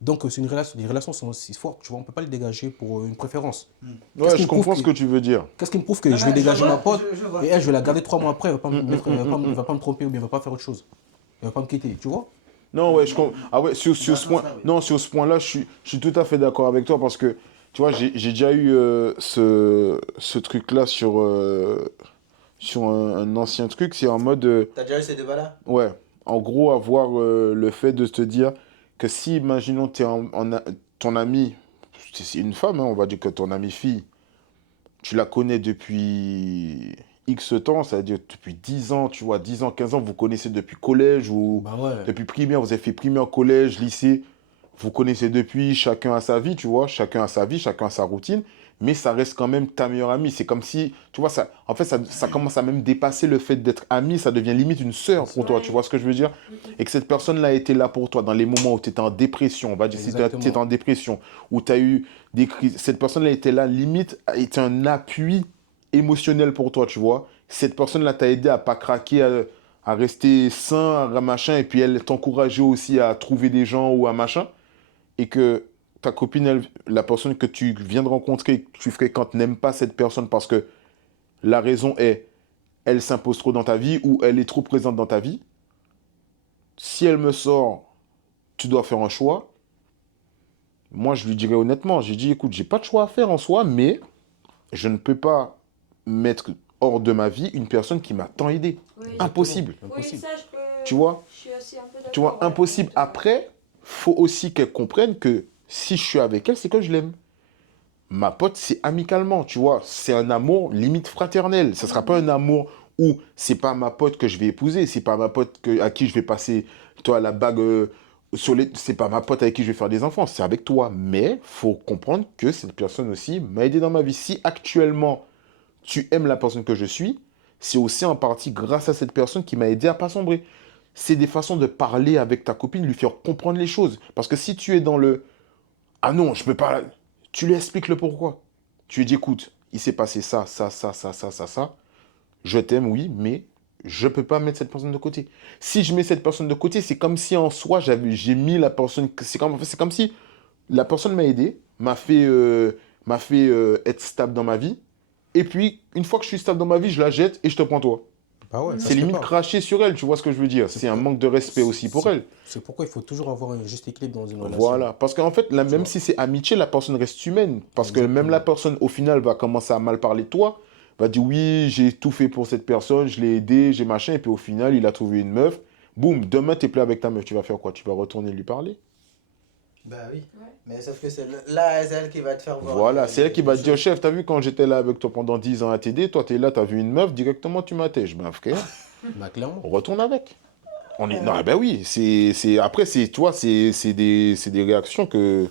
Donc, c'est une relation, les relations sont aussi fortes, tu vois. On peut pas les dégager pour une préférence. Ouais, qui je me prouve comprends ce que tu veux dire. Qu'est-ce qui me prouve que Non, je vais non, dégager je vois, ma pote je vois. et elle, je vais la garder 3 mois après, elle va pas me mettre, elle va pas me tromper ou bien elle va pas faire autre chose. Elle va pas me quitter, tu vois. Non, ouais, je comprends. Ah ouais, sur ce point, sens-là, oui. non, sur ce point-là, je suis tout à fait d'accord avec toi parce que, tu vois, j'ai déjà eu ce truc-là sur un ancien truc. C'est en mode, T'as déjà eu ces débats-là? ouais, en gros, avoir le fait de te dire que si, imaginons, ton ami, c'est une femme, hein, on va dire que ton amie fille, tu la connais depuis X temps, ça veut dire depuis 10 ans, tu vois, 10 ans, 15 ans, vous connaissez depuis collège ou Bah ouais. depuis primaire, vous avez fait primaire, collège, lycée, vous connaissez depuis, chacun a sa vie, tu vois, chacun a sa vie, chacun a sa routine, mais ça reste quand même ta meilleure amie. C'est comme si, tu vois, en fait, ça commence à même dépasser le fait d'être ami, ça devient limite une sœur pour toi, tu vois ce que je veux dire? Et que cette personne-là a été là pour toi dans les moments où tu étais en dépression, on va dire si tu Exactement. étais en dépression, où tu as eu des crises, cette personne-là était là, limite, a été un appui émotionnel pour toi, tu vois. Cette personne-là t'a aidé à pas craquer, à rester sain, à machin, et puis elle t'encourageait aussi à trouver des gens ou à machin, et que ta copine, la personne que tu viens de rencontrer, que tu fréquentes, n'aime pas cette personne parce que la raison est, elle s'impose trop dans ta vie ou elle est trop présente dans ta vie. Si elle me sort, tu dois faire un choix. Moi, je lui dirais honnêtement, j'ai dit, écoute, j'ai pas de choix à faire en soi, mais je ne peux pas mettre hors de ma vie une personne qui m'a tant aidé. Oui. Impossible. Oui, Impossible. ça, je peux. Tu vois? Je suis aussi un peu d'accord. Tu vois, ouais. impossible. Après, faut aussi qu'elle comprenne que si je suis avec elle, c'est que je l'aime. ma pote, c'est amicalement, tu vois. C'est un amour limite fraternel. Ça sera pas un amour où c'est pas ma pote que je vais épouser, c'est pas ma pote à qui je vais passer, toi, la bague c'est pas ma pote avec qui je vais faire des enfants, c'est avec toi. Mais faut comprendre que cette personne aussi m'a aidé dans ma vie. Si actuellement, tu aimes la personne que je suis, c'est aussi en partie grâce à cette personne qui m'a aidé à pas sombrer. C'est des façons de parler avec ta copine, lui faire comprendre les choses. Parce que si tu es dans le ah non, je peux pas. Tu lui expliques le pourquoi. Tu lui dis écoute, il s'est passé ça, ça, ça, ça, ça, ça, ça. Je t'aime, oui, mais je peux pas mettre cette personne de côté. Si je mets cette personne de côté, c'est comme si en soi, j'ai mis la personne. C'est comme si la personne m'a aidé, m'a fait être stable dans ma vie. Et puis, une fois que je suis stable dans ma vie, je la jette et je te prends toi. Bah ouais, ça C'est se fait limite pas. cracher sur elle, tu vois ce que je veux dire. C'est un manque de respect aussi pour elle. C'est pourquoi il faut toujours avoir un juste équilibre dans une relation. Voilà, parce qu'en fait, là, même vois. si c'est amitié, la personne reste humaine. Parce que même Exactement. la personne, au final, va commencer à mal parler de toi, va dire oui, j'ai tout fait pour cette personne, je l'ai aidé, j'ai machin, et puis au final, il a trouvé une meuf. Boum, demain, t'es plus avec ta meuf, tu vas faire quoi? Tu vas retourner lui parler? Bah oui. Ouais. Mais sauf que là, c'est elle qui va te faire voir. Voilà, c'est elle qui va te les dire, choses. chef, t'as vu quand j'étais là avec toi pendant 10 ans à t'aider, toi, t'es là, t'as vu une meuf, directement, tu m'attèches. Ben, frère, Bah clairement. on retourne avec. Non, ben oui, après, tu vois, c'est des réactions que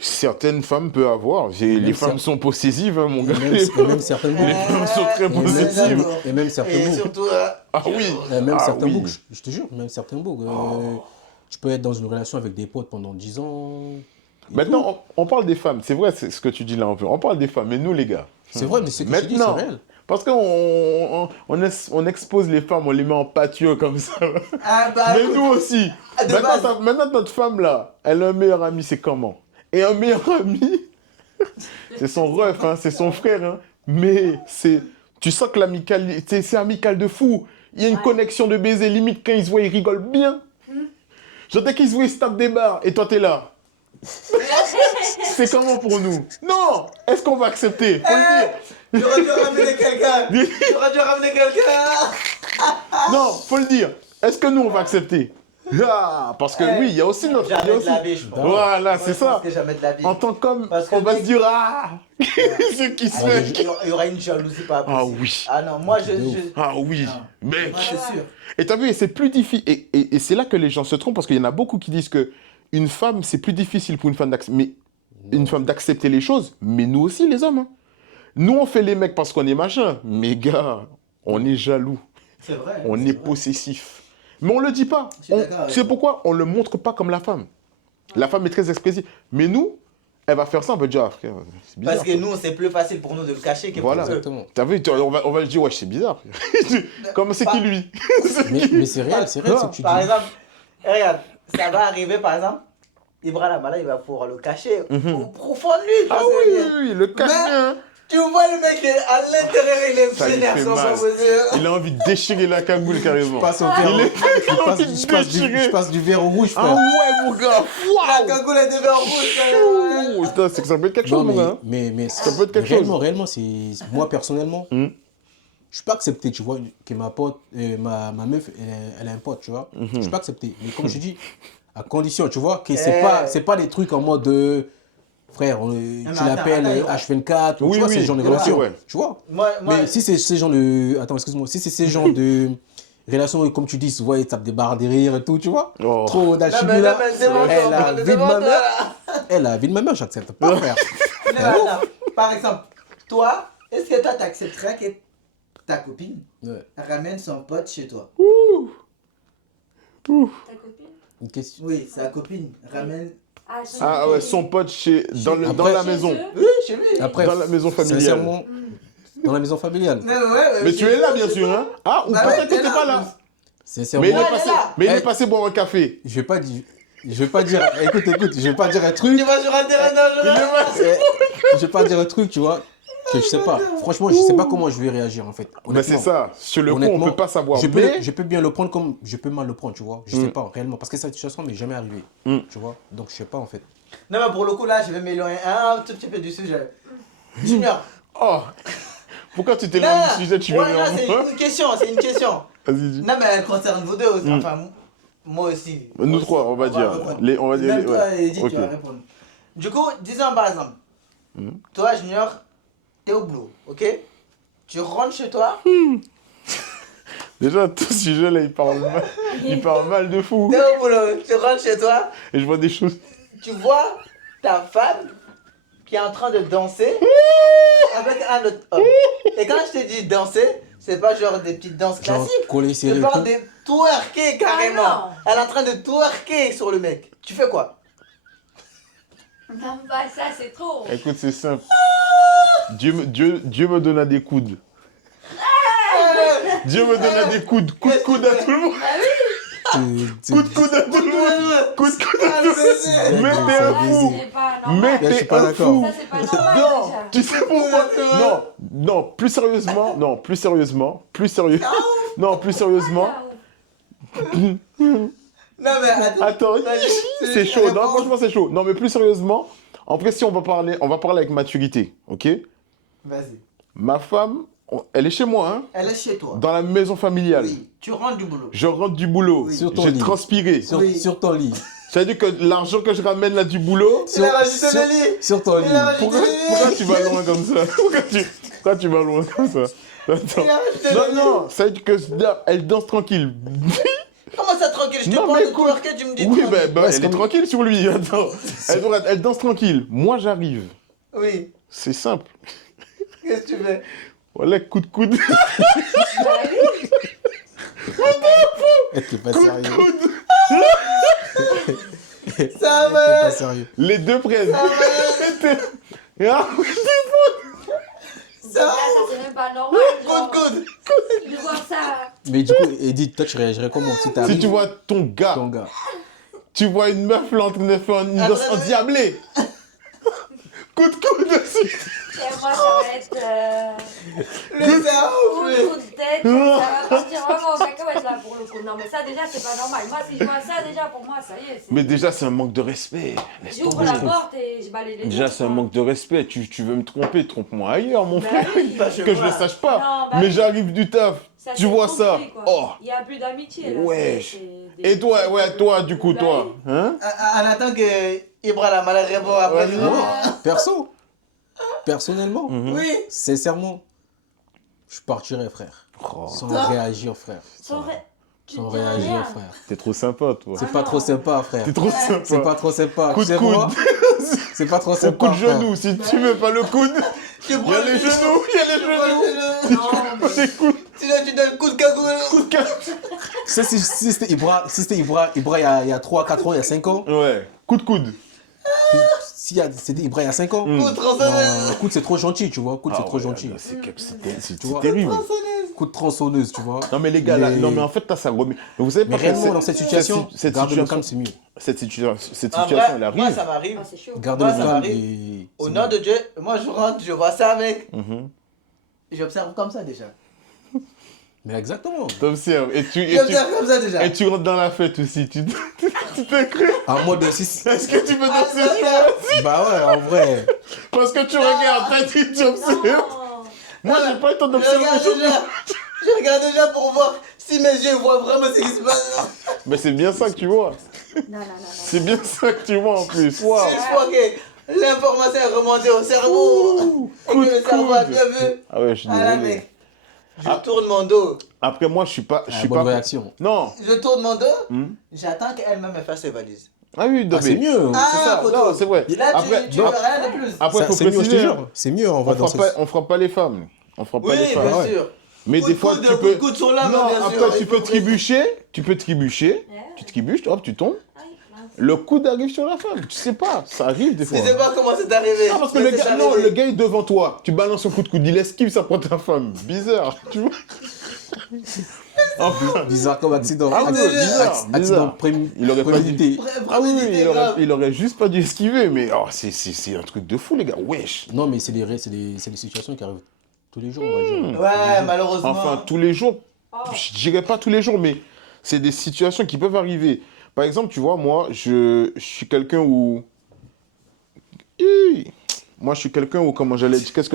certaines femmes peuvent avoir. Les même femmes sont possessives, hein, mon Et gars. même certaines Les boucles. femmes sont très Et même- possessives. Et même certains Et boucs. surtout, Ah oui. Même Ah certains oui. boucs, je te jure, même certains boucs. Tu peux être dans une relation avec des potes pendant 10 ans. et tout. Maintenant, on parle des femmes. C'est vrai, c'est ce que tu dis là un peu. On parle des femmes. Mais nous, les gars. C'est vrai, mais ce que je te dis, c'est Maintenant, réel. parce qu'on expose les femmes, on les met en pâture comme ça. ah bah, Mais écoute, nous aussi. de base. Maintenant, notre femme là, elle a un meilleur ami, c'est comment? Et un meilleur ami, c'est son ref, hein, c'est son frère. Hein. Mais tu sens que c'est amical de fou. Il y a une Ouais. connexion de baiser. Limite, quand ils se voient, ils rigolent bien. Genre, dès qu'ils se voient, ils se tapent des barres. Et toi, t'es là. C'est comment pour nous? Non! Est-ce qu'on va accepter? Faut le dire. J'aurais dû ramener quelqu'un. J'aurais dû ramener quelqu'un. Non, faut le dire. Est-ce que nous, on va accepter? Ah, parce que oui, il y a aussi notre... il y a Jamais de aussi- la vie, je pense. Voilà, Moi, c'est je pense ça. que jamais de la vie. En tant qu'homme, Parce que on va mec- se dire, ah, ce qui se fait. Il y aura une jalousie pas Ah possible. oui. Ah non, moi je. De ouf. Ah oui, Non. mec. Moi c'est sûr. Et t'as vu, c'est plus difficile. Et c'est là que les gens se trompent parce qu'il y en a beaucoup qui disent que une femme, c'est plus difficile pour une femme d'accepter les choses. Mais nous aussi, les hommes. Hein. Nous, on fait les mecs parce qu'on est machin. Mais gars, on est jaloux. C'est vrai. On c'est est vrai. possessif. Mais on le dit pas. Je suis d'accord avec C'est toi. pourquoi on le montre pas comme la femme. La femme est très expressive. Mais nous, elle va faire ça, on va dire, ah, frère, c'est bizarre. Parce que nous, c'est plus facile pour nous de le cacher que Voilà. pour eux. Exactement. T'as vu, on va le dire, ouais, c'est bizarre. Comme c'est qui lui? Mais c'est réel, ce que tu Par dis. exemple, regarde, ça va arriver par exemple, Ibra là, il va pouvoir le cacher au profond de lui. tu Ah vois ce que je veux oui, dire. oui, oui, le cache Mais- bien. Tu vois le mec, à l'intérieur, il est Ça lui vénère fait sans mal. possible. Il a envie de déchirer la cagoule carrément. Je passe au verre. Il est- Je passe- envie de je passe du- déchirer. je passe du vert au rouge, Ah frère. ouais, mon gars. La Waouh. cagoule est devant rouge. carrément. Ouh, putain, c'est que ça peut être quelque Non, chose, mon gars. mais Ça peut être quelque réellement, c'est moi personnellement, Mhm. je suis pas accepté, tu vois, que ma pote, ma meuf, elle a un pote, tu vois. Je suis pas accepté. Mais comme je dis, à condition, tu vois, que c'est pas des trucs en mode de frère, tu attends, l'appelles attends, H24, ou Oui, tu vois, oui, ces genres de ouais, relations, ouais. tu vois. Moi, Mais si c'est ces genres de, attends, excuse-moi, si c'est ces genres de relations, comme tu dis, souvent ils tapent des barres derrière et tout, tu vois. Oh. Trop non, d'alchimie mais là. c'est bon, Elle a c'est vie de bon, ma mère. là. Elle a vie de ma mère, j'accepte pas, frère. Non, attends. Par exemple, toi, est-ce que toi, t'accepterais que ta copine Ouais. ramène son pote chez toi? Ta copine? Une question. Oui, sa copine ramène. Ah ouais, son pote dans Après- la Chez maison. eux? Oui, chez lui. Après, Dans la maison familiale. sincèrement, dans la maison familiale. Mais ouais, Mais tu es là, bien sûr, hein? Ah, ou Bah peut-être ouais, que t'es t'es là, pas en là. plus. Sincèrement, Mais il est Ouais, passé, elle est là. mais il est Eh. passé boire un café. je vais pas dire, écoute, je vais pas dire un truc, Tu vas sur un terrain Il dangereux. est passé. je vais pas dire un truc, tu vois, que je sais pas. Franchement, je sais pas comment je vais réagir en fait. Mais c'est Honnêtement. ça. Sur le coup, on Honnêtement, peut pas savoir. Je Mais peux bien le prendre comme je peux mal le prendre, tu vois. Je sais pas réellement parce que cette situation m'est jamais arrivée, tu vois. Donc je sais pas en fait. Non, mais pour le coup, là, je vais m'éloigner un tout petit peu du sujet. Junior. oh, pourquoi tu t'es Non, loin du sujet? Tu veux ouais, là, c'est vraiment une question, c'est une question. Vas-y, dis. Non, mais elle concerne vous deux aussi. Enfin, moi aussi. Nous trois, on va dire. répondre. On va dire. Même toi, ouais. Edith, Ok. tu vas répondre. Du coup, disons par exemple, Toi, Junior, t'es au boulot, ok? Tu rentres chez toi, Déjà, tout ce sujet-là, il parle mal de fou. t'es au boulot, tu rentres chez toi, Et je vois des choses. tu vois ta femme qui est en train de danser avec un autre homme. Et quand je te dis danser, c'est pas genre des petites danses Genre, classiques. coller Je serré. parle de twerker carrément. Ah non. Elle est en train de twerker sur le mec. Tu fais quoi? Non, bah ça, c'est trop. Écoute, c'est simple. Dieu me donna des coudes. Dieu me donna des coudes. Coup de coude à tout le monde. Coup de coude à tout le monde. Coup de coude à tout le monde. Mais t'es un Ça, fou. c'est pas Mais normal. je suis t'es pas un d'accord. fou. Ça, c'est pas normal Non, déjà. tu sais pourquoi? Non, plus sérieusement. Non, plus sérieusement. Non mais attends. Attends, Vas-y, c'est chaud. Non, réponds. franchement, c'est chaud. Non, mais plus sérieusement, en vrai, si on va parler avec maturité, ok? Vas-y. Ma femme, elle est chez moi, hein? Elle est chez toi. Dans la maison familiale. Oui. Tu rentres du boulot. Je rentre du boulot. Oui. Sur ton J'ai lit. transpiré. Oui. Sur ton lit. C'est-à-dire que l'argent que je ramène là du boulot, Il a rajouté le lit. Sur ton lit. Il a rajouté pourquoi le lit. tu vas loin comme ça? Pourquoi tu vas loin comme ça? Attends. Il a rajouté Non, le lit. non, ça veut dire que là, elle danse tranquille. Comment ça tranquille? Je te Non, parle mais de écoute. twerker, tu me dis Oui, tranquille. ben, Ouais, elle c'est est comme- tranquille sur lui. Attends. Elle danse tranquille. Moi, j'arrive. Oui. C'est simple. Qu'est-ce que tu fais? Voilà, coup de coude. Bah oui. T'es pas Coup de sérieux. coude. Ça T'es va. pas sérieux. Les deux prennent. Ça va. Ah, Ça, c'est même pas normal. Genre, Coude. de voir ça. Mais du coup, Edith, toi, tu réagirais comment si t'arrives si tu vois ton gars, ton gars? tu vois une meuf là en train de faire une danse endiablée. Coup de coude aussi. Et moi, ça va être. Le cerveau. Coup de tête. Ça va partir vraiment au cacahuète là pour le coup. Non, mais ça, déjà, c'est pas normal. Moi, si je vois ça, déjà, pour moi, ça y est. Mais déjà, c'est un manque de respect. Laisse J'ouvre tomber. la porte et je balaye les Déjà, autres, c'est un quoi. manque de respect. Tu veux me tromper, trompe-moi ailleurs, mon Bah frère. oui. Que je ne sache pas. Non, bah Mais oui. j'arrive du taf. Ça, Tu c'est vois compris, ça. quoi. Oh. Il n'y a plus d'amitié là. Wesh. c'est des- Et toi, ouais, toi, du coup, Bah toi. oui. Hein? En attendant que Ibra la malade répond après. Ouais, je- non. Perso, personnellement, Oui. sincèrement, je partirais, frère. Oh, Sans Toi réagir, frère. Tu Sans te dis réagir, rien. frère. t'es trop sympa, toi. C'est Ah pas non. trop sympa, frère. T'es trop sympa. C'est pas trop sympa. Coup Tu de sais pourquoi coude. C'est pas trop Au sympa. coup de frère. genou, si tu veux pas le coude, Tu il y a les genoux, il y a les genoux. Non, mais- Les coudes, Sinon, tu donnes coup de cagoule. coup de canne. Si c'était Ibra, il y a 3, 4 ans, il y a 5 ans, Ouais, coup de coude. si c'était Ibra il y a 5 ans, Mm. Coup de tronçonneuse. non, coup c'est trop gentil, tu vois. Coup c'est Ah trop ouais, gentil. là, c'est Tu vois. terrible. Coup de tronçonneuse, tu vois. Non mais les gars, là, Mais- non mais en fait, là, ça remet. Mais vous savez Mais pas réellement, dans cette situation, cette garder le situation, calme, c'est mieux. cette situation, En elle vrai, arrive. moi, ça m'arrive. Ah, c'est chaud. Garder Moi, le ça calme m'arrive. et... Au c'est nom mieux. de Dieu, moi, je rentre, je vois ça, mec. Mhm. J'observe comme ça déjà. Mais exactement. T'observes et J'observe comme ça déjà. tu rentres dans la fête aussi. Tu te crées. En mode si... Est-ce que tu peux danser Ah, sur moi? Bah ouais, en vrai. Parce que tu regardes, t'as dit tu observes. Non. Moi, j'ai pas le temps Je d'observer regarde les choses. déjà. Je regarde déjà pour voir si mes yeux voient vraiment ce qui se passe. Mais c'est bien ça que tu vois. Non. C'est bien ça que tu vois en plus. Waouh. Une fois que l'information est remontée au cerveau et Coup que de le cerveau a coude. bien vu, Ah ouais, je suis voilà, désolé. mec. Je tourne mon dos. Après, moi, je suis pas. Bonne réaction. Non. Je tourne mon dos. Hmm. J'attends qu'elle-même me fasse ses valises. Ah oui, non, Ah, c'est mais- mieux. Ah, C'est ça. photo. Non, c'est vrai. Là, Après, tu veux rien de plus. après, Ça, faut c'est mieux, je te préciser. jure. C'est mieux, on va dans On frappe pas les femmes. On frappe pas Oui, les femmes. bien ouais. sûr. Mais Coup des de fois, coude, tu coup peux. de coude sur la main, Non, bien sûr. après, tu Il peux faut trébucher. Tu peux trébucher. Ouais. Tu trébuches, hop, tu tombes. Ah oui, mince. Le coude arrive sur la femme. Tu sais pas. Ça arrive des fois. Je sais pas comment c'est arrivé. Non, parce que mais le c'est gars, non, arrivé. le gars est devant toi. Tu balances son coup de coude, il esquive, ça prend ta femme. Bizarre, tu vois. Enfin, Bizarre comme accident. ah oui, Accident. bizarre, Accident bizarre. Il aurait pas dû. prémédité. Ah oui, oui, Prémédité, grave. il aurait juste pas dû esquiver, mais oh, c'est un truc de fou, les gars. Wesh. Non, mais c'est des situations qui arrivent tous les jours, on va dire. Ouais, malheureusement. Enfin, tous les jours, Oh. je dirais pas tous les jours, mais c'est des situations qui peuvent arriver. Par exemple, tu vois, moi, je suis quelqu'un où. Hi. Moi, je suis quelqu'un où, comment j'allais dire. Qu'est-ce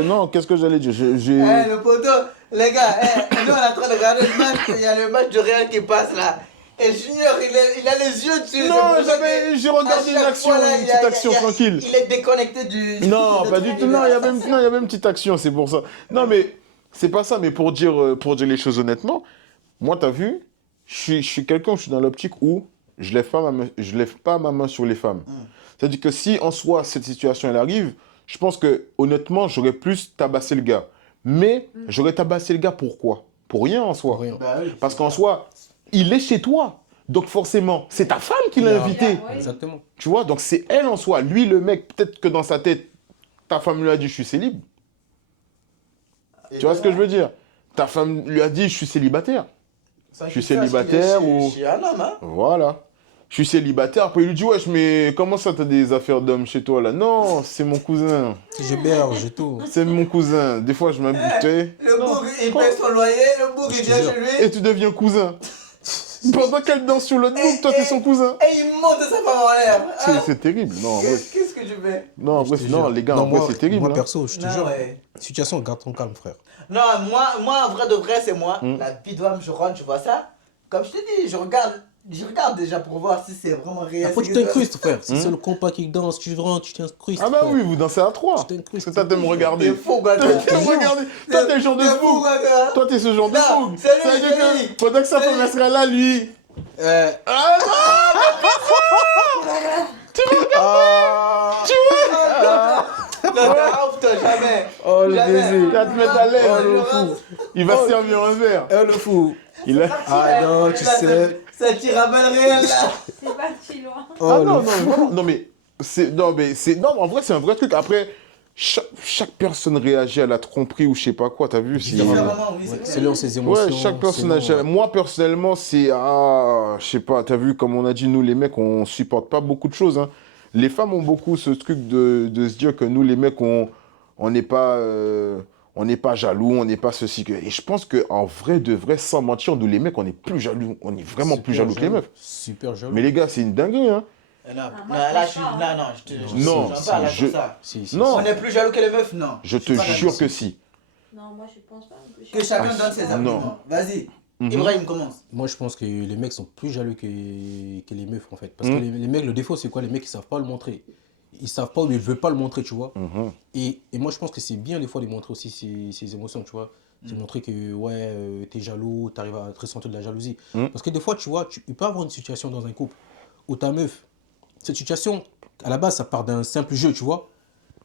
que j'allais dire? Le poteau, les gars, nous on est en train de regarder le match, il y a le match de Real qui passe là. Et Junior, il a les yeux dessus. c'est Non, pour ça jamais, que j'ai à regardé une chaque action, fois, là, une petite action tranquille. Il est déconnecté du Non, de pas ton du tout. Non, il y univers. avait non, il y avait une petite action, c'est pour ça. Non, mais c'est pas ça. Mais pour dire les choses honnêtement, moi, t'as vu, je suis quelqu'un, je suis dans l'optique où je lève pas ma main sur les femmes. C'est-à-dire que si en soi cette situation elle arrive, je pense que honnêtement, j'aurais plus tabassé le gars. Mais j'aurais tabassé le gars pourquoi? Pour rien en soi. Pour rien. Bah oui, Parce c'est qu'en ça. soi, il est chez toi. Donc forcément, c'est ta femme qui l'a Il a- invité. Oui. Exactement. Tu vois, donc c'est elle en soi. Lui, le mec, peut-être que dans sa tête, ta femme lui a dit je suis célib. Tu vois ce que je veux dire? Ta femme lui a dit je suis célibataire. Ça, Je suis sache qu'il est célibataire chez- ou- chez un homme, hein. Voilà. Je suis célibataire. Après, il lui dit wesh, mais comment ça, t'as des affaires d'homme chez toi là? Non, c'est mon cousin. Si je berge et tout. C'est mon cousin. Des fois, je m'habitais. Le bourg, il paye son loyer, le bourg, Je il te vient jure. chez lui. Et tu deviens cousin. Pendant qu'elle danse sur l'autre bout, toi, t'es son cousin. Et il monte sa femme en l'air. Ah, C'est terrible. Non, en vrai, qu'est-ce que tu fais? non, en vrai, Je te non, jure. les gars, Non, en vrai, moi, c'est terrible. Moi, hein. perso, je te Non, jure. ouais. Situation, garde ton calme, frère. Non, moi, en vrai de vrai, c'est moi. Mm. La vie d'homme, je rentre, je vois ça. Comme je te dis, je regarde déjà pour voir si c'est vraiment réel. Après, tu ce que ça- t'incrustes, frère. Si c'est le compas qui danse, tu rentres, tu t'incrustes. Ah bah frère. oui, vous dansez à trois. Tu t'incrustes. Parce que toi, t'aimes T'es regarder. fou, quoi, toi. T'aimes regarder. Toi, t'es le genre de T'es fou, fou. quoi, toi. Toi, t'es ce genre de Non, fou. c'est lui, Ça veut dire c'est lui. que pendant que sa femme C'est lui. sera là, lui. Ah Non, t'arrêtes, toi, jamais. Oh, le Jamais. baiser. Il va te mettre à l'aise. Oh, le fou. Il va se servir un verre. Eh, le fou. Il a... Ah non, tu Là, sais. Ça tire à balles réelles, là. C'est parti loin. Oh, Ah le non, fou. non, vraiment. Non, en vrai, c'est un vrai truc. Après, chaque personne réagit à la tromperie ou je sais pas quoi, t'as vu? Différemment, oui, c'est Ouais, clair. selon ses émotions. Ouais, chaque personnage. selon, Moi, personnellement, c'est. Ah, je sais pas, t'as vu, comme on a dit, nous, les mecs, on supporte pas beaucoup de choses. Hein. Les femmes ont beaucoup ce truc de se dire que nous, les mecs, on n'est pas. On n'est pas jaloux, on n'est pas ceci. Et je pense qu'en vrai, de vrai, sans mentir, nous, les mecs, on est plus jaloux. On est vraiment plus Super jaloux que les meufs. Super jaloux. Mais les gars, c'est une dinguerie, hein. Non, moi, non, je là, pense je suis. pas, hein. Non, je te. Non, j'en parle, là, je- sur ça. Si, Non. On est plus jaloux que les meufs, non. Je te suis pas jure d'accord. que si. Non, moi je pense pas. non plus. Que chacun Ah, donne ses non. arguments. Vas-y. Mhm. Ibrahim commence. Moi, je pense que les mecs sont plus jaloux que les meufs, en fait. Parce que Mm. les mecs, le défaut, c'est quoi? Les mecs, ils savent pas le montrer. Ils savent pas ou ils veulent pas le montrer, tu vois. Mhm. Et moi, je pense que c'est bien, des fois, de montrer aussi ses émotions, tu vois. C'est montrer que, ouais, t'es jaloux, t'arrives à te ressentir de la jalousie. Mm. Parce que des fois, tu vois, il peut y avoir une situation dans un couple où ta meuf, cette situation, à la base, ça part d'un simple jeu, tu vois.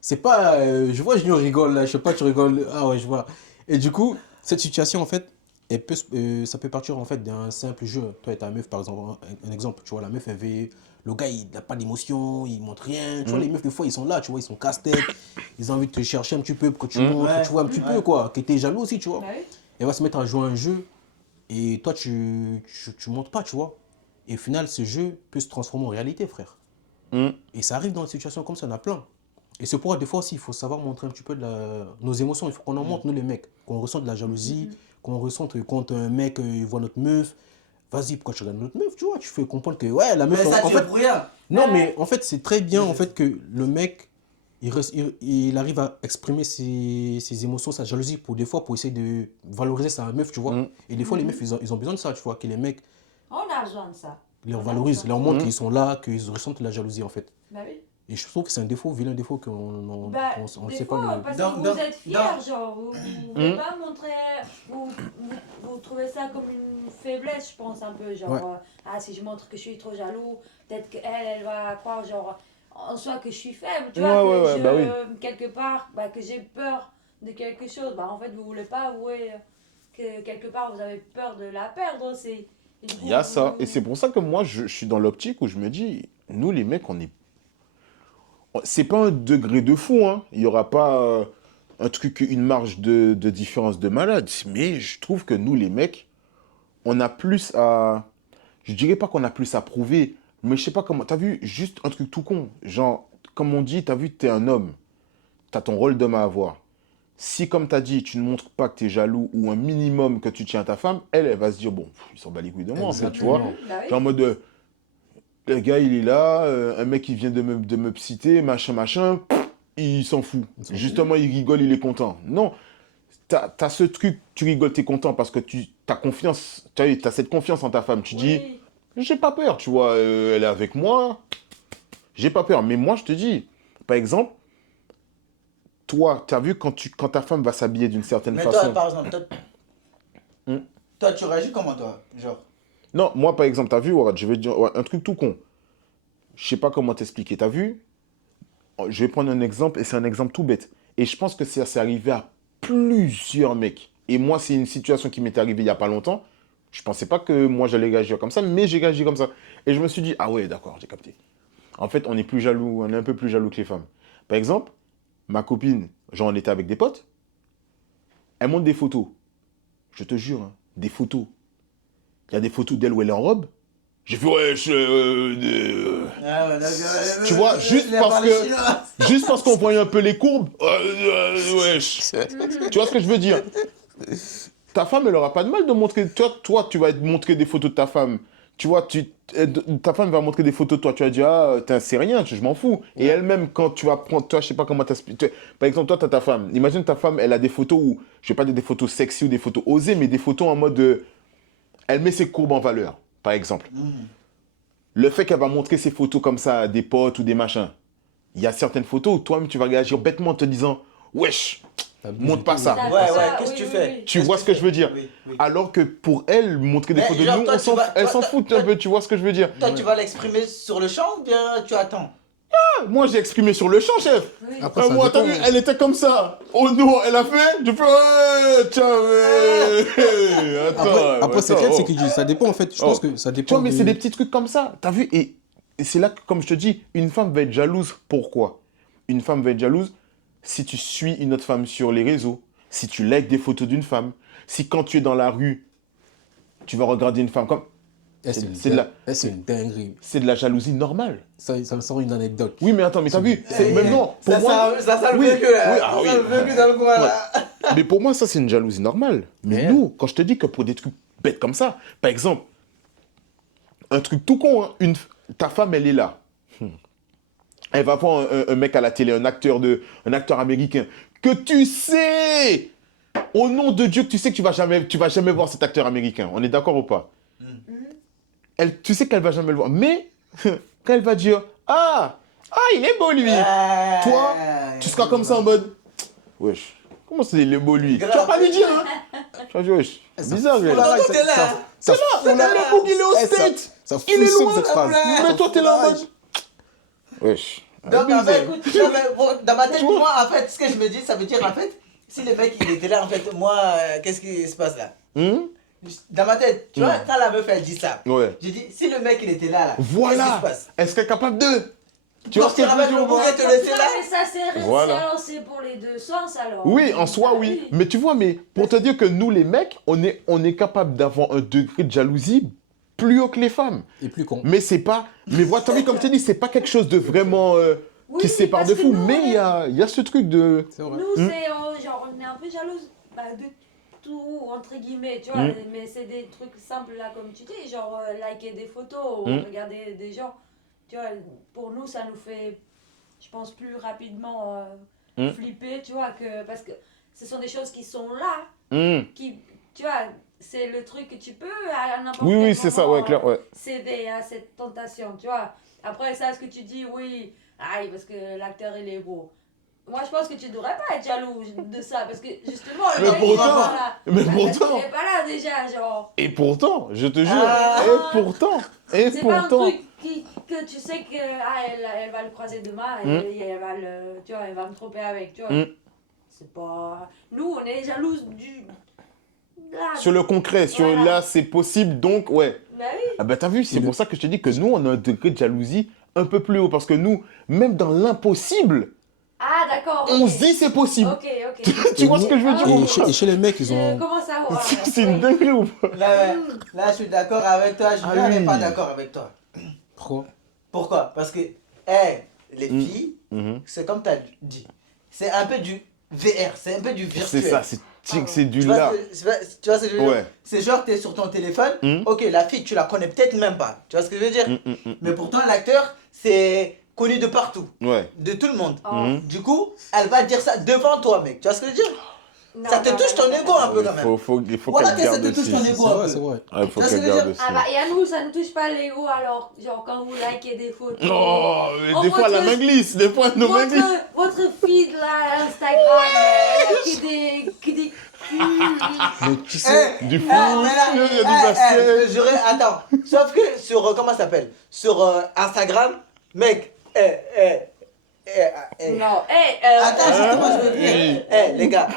C'est pas, je vois, Junior rigole, là, je sais pas, tu rigoles. Ah ouais, je vois. Et du coup, cette situation, en fait, ça peut partir en fait d'un simple jeu. Toi et ta meuf, par exemple, un exemple, tu vois, la meuf, le gars, il n'a pas d'émotion, il montre rien. Tu vois, les meufs, des fois, ils sont là, tu vois, ils sont casse-tête. Ils ont envie de te chercher un petit peu pour que tu montres, Ouais. tu vois, un petit peu, quoi, que t'es jaloux aussi, tu vois. Bah oui. Elle va se mettre à jouer un jeu et toi, tu montes pas, tu vois. Et au final, ce jeu peut se transformer en réalité, frère. Mm. Et ça arrive dans des situations comme ça, il y en a plein. Et c'est pourquoi, des fois aussi, il faut savoir montrer un petit peu nos émotions. Il faut qu'on en montre, nous, les mecs. Qu'on ressente de la jalousie, qu'on ressente quand un mec il voit notre meuf. Vas-y, pourquoi tu regardes notre meuf, tu vois? Tu fais comprendre que, ouais, la meuf. Mais ça en tire fait, pour rien. non, mais en fait, c'est très bien en fait que le mec, il arrive à exprimer ses émotions, sa jalousie, pour des fois, pour essayer de valoriser sa meuf, tu vois. Mm. Et des fois, les meufs, ils ont besoin de ça, tu vois, que les mecs On a besoin de ça. les On a valorisent, besoin. leur montrent Mm. qu'ils sont là, qu'ils ressentent la jalousie, en fait. Bah oui. Et je trouve que c'est un défaut, vilain défaut qu'on on Des sait fois, pas le... parce Dans- que dans- vous êtes fiers, genre, vous pouvez pas montrer, vous trouvez ça comme une faiblesse, je pense, un peu, genre, Ouais. ah, si je montre que je suis trop jaloux, peut-être qu'elle, elle va croire, genre, en soi que je suis faible, tu vois, Ouais, que ouais, je, bah oui. quelque part, bah, que j'ai peur de quelque chose, bah, en fait, vous voulez pas avouer que quelque part, vous avez peur de la perdre aussi. Et du coup, Il y a ça. vous- Et c'est pour ça que moi, je suis dans l'optique où je me dis, nous, les mecs, on est. C'est pas un degré de fou, hein. Il y aura pas un truc, une marge de différence de malade. Mais je trouve que nous, les mecs, on a plus à. Je dirais pas qu'on a plus à prouver, mais je sais pas comment. T'as vu, juste un truc tout con. Genre, comme on dit, t'as vu, t'es un homme. T'as ton rôle d'homme à avoir. Si, comme t'as dit, tu ne montres pas que t'es jaloux ou un minimum que tu tiens à ta femme, elle va se dire, bon, il s'en bat les couilles de moi, en fait, tu vois. Exactement. Bah oui. Genre en mode, le gars, il est là, un mec, il vient de me citer, machin, il s'en fout. Il s'en fout. Justement, il rigole, il est content. Non, t'as ce truc, tu rigoles, t'es content parce que t'as confiance, t'as cette confiance en ta femme. Tu dis, Oui. J'ai pas peur, tu vois. Elle est avec moi. J'ai pas peur. Mais moi, je te dis, par exemple, toi, tu as vu quand ta femme va s'habiller d'une certaine Mais façon. toi, par exemple, Hmm. toi, tu réagis comment, toi? Genre. Non, moi, par exemple, tu as vu, Warad, je vais te dire ouais, un truc tout con. Je sais pas comment t'expliquer. Tu as vu? Je vais prendre un exemple, et c'est un exemple tout bête. Et je pense que ça s'est arrivé à plusieurs mecs. Et moi, c'est une situation qui m'était arrivée il y a pas longtemps. Je pensais pas que moi, j'allais réagir comme ça, mais j'ai réagi comme ça. Et je me suis dit, ah ouais, d'accord, j'ai capté. En fait, on est plus jaloux, on est un peu plus jaloux que les femmes. Par exemple, ma copine, genre, on était avec des potes, elle montre des photos. Je te jure, hein, des photos. Il y a des photos d'elle où elle est en robe. J'ai fait, ouais, Ah, ouais, tu vois, juste parce qu'on voyait un peu les courbes, wesh. Tu vois ce que je veux dire? Ta femme, elle aura pas de mal de montrer. Toi, tu vas montrer des photos de ta femme. Tu vois, ta femme va montrer des photos de toi. Tu vas dire, ah, c'est rien, je m'en fous. Et elle-même, quand tu vas prendre, toi, je sais pas comment t'expliquer. Par exemple, toi, tu as ta femme. Imagine ta femme, elle a des photos où, je vais pas dire des photos sexy ou des photos osées, mais des photos en mode. Elle met ses courbes en valeur, par exemple. Le fait qu'elle va montrer ses photos comme ça à des potes ou des machins, il y a certaines photos où toi-même, tu vas réagir bêtement en te disant, wesh, montre pas ça. Ouais, qu'est-ce que tu fais? Tu vois ce que je veux dire? Oui, oui. Alors que pour elle, montrer des Mais photos de genre, nous, toi, elle s'en fout un peu, tu vois ce que je veux dire? Toi, tu vas l'exprimer sur le champ ou bien tu attends? Moi, j'ai exprimé sur le champ, chef. Oui. Après, ça Moi, t'as dépend. vu, elle était comme ça. Oh non, elle a fait. Je fais, ouais, tiens, ouais. Après, c'est attends, elle, c'est oh. qui dit. Ça dépend, en fait. Je pense que ça Tu dépend. vois, mais c'est des petits trucs comme ça. T'as vu? Et c'est là que, comme je te dis, une femme va être jalouse. Pourquoi? Une femme va être jalouse si tu suis une autre femme sur les réseaux, si tu likes des photos d'une femme, si quand tu es dans la rue, tu vas regarder une femme comme... c'est une dinguerie. C'est de la jalousie normale. Ça me sort une anecdote. Oui, mais attends, mais t'as vu? Même non, pour Ça, moi... ça le oui, vécu, là. oui, ah oui. Ça le vécu dans le coin, là. Mais pour moi, ça, c'est une jalousie normale. Mais Réel. nous, quand je te dis que pour des trucs bêtes comme ça, par exemple, un truc tout con, hein, ta femme, elle est là. Elle va voir un mec à la télé, un acteur américain, que tu sais, au nom de Dieu, que tu sais que tu vas jamais voir cet acteur américain. On est d'accord ou pas? Tu sais qu'elle va jamais le voir. Mais, quand elle va dire, ah, il est beau, lui. Toi, tu seras comme ça en mode, wesh, comment c'est, il est beau, lui? Grave. Tu vas pas lui dire, hein? Tu vas dire, wesh, c'est bizarre, lui. Non, non, t'es là. C'est là, le bouc, il est au States. Ça Il est loin, cette phrase. mais toi, t'es là en mode, wesh. Donc, en fait, abusé. non, mais bon, dans ma tête, moi, en fait, ce que je me dis, ça veut dire, en fait, si le mec, il était là, en fait, moi, qu'est-ce qui se passe là? Dans ma tête, tu vois, quand la meuf, elle dit ça, Ouais. je dis, si le mec, il était là, qu'est-ce qui Voilà. se passe? Est-ce qu'elle est capable de... Tu Donc, vois ce que je veux avec dire le ou pas? bouquet, te laisser là? Mais ça, c'est Voilà. alors, c'est pour les deux sens, alors. Oui, en soi, Bah oui. Mais tu vois, mais pour te dire que nous, les mecs, on est capable d'avoir un degré de jalousie plus haut que les femmes. Et plus con. Mais c'est pas... Mais voilà, t'as vu, comme je t'ai dit, c'est pas quelque chose de vraiment... Oui, qui se sépare parce de que fou. nous, Mais il y a ce truc de... C'est vrai. Nous, c'est genre, on est un peu jalouse de tout, entre guillemets, tu vois, mais c'est des trucs simples là, comme tu dis, genre liker des photos, ou regarder des gens, tu vois, pour nous, ça nous fait, je pense, plus rapidement flipper, tu vois, parce que ce sont des choses qui sont là, qui, tu vois, c'est le truc que tu peux à n'importe quel Oui, c'est ça, ouais, moment, clair, ouais. céder à cette tentation, tu vois. Après ça, ce que tu dis, oui, aïe, parce que l'acteur, il est beau. Moi, je pense que tu devrais pas être jaloux de ça, parce que justement, le Mais mec, pourtant, il est pas là. mais Parce pourtant. qu'il est pas là déjà, genre. Et pourtant, je te jure, Ah. C'est pas un truc que tu sais que elle va le croiser demain et elle va tu vois, elle va me tromper avec, tu vois. C'est pas... Nous, on est jalouses du... Là, Sur le concret, sur Voilà. là, c'est possible, donc, ouais. Bah oui. Ah bah t'as vu, c'est pour ça que je te dis que nous, on a un degré de jalousie un peu plus haut. Parce que nous, même dans l'impossible, Ah, d'accord. on ok. se dit c'est possible. Ok, ok. Tu vois ce que je veux dire ou pas Et chez les mecs, ils Je ont. commence à voir. C'est une dinguerie ou pas? Là, je suis d'accord avec toi, je Ah suis oui. pas d'accord avec toi. Pourquoi? Pourquoi? Parce que, les filles, c'est comme tu as dit, c'est un peu du VR, c'est un peu du virtuel. C'est ça, c'est du Tu vois, là. tu vois ce que je veux dire? Ouais. C'est genre, tu es sur ton téléphone, ok, la fille, tu la connais peut-être même pas. Tu vois ce que je veux dire? Mais pourtant, l'acteur, c'est connu de partout, Ouais. de tout le monde. Oh. Du coup, elle va dire ça devant toi, mec. Tu vois ce que je veux dire? Non, Ça te non, touche non, ton non, ego non. un peu quand même. Il faut Voilà qu'elle que ça garde te touche aussi. ton ego C'est un vrai, peu. c'est vrai. Ouais, il faut Tu vois ce qu'elle que je veux garde dire aussi. Ah bah, et à nous, ça ne touche pas l'ego alors, genre quand vous likez des photos. Oh, mais Oh, des fois la votre- main glisse, des fois nos mains glissent. Votre feed là, Instagram, il y a que des culs. Mais tu sais, Du foot, mais là, il y a du basket. Attends, sauf que sur, comment ça s'appelle? Sur Instagram, mec, Non, attends, justement, je veux hey. dire, les gars,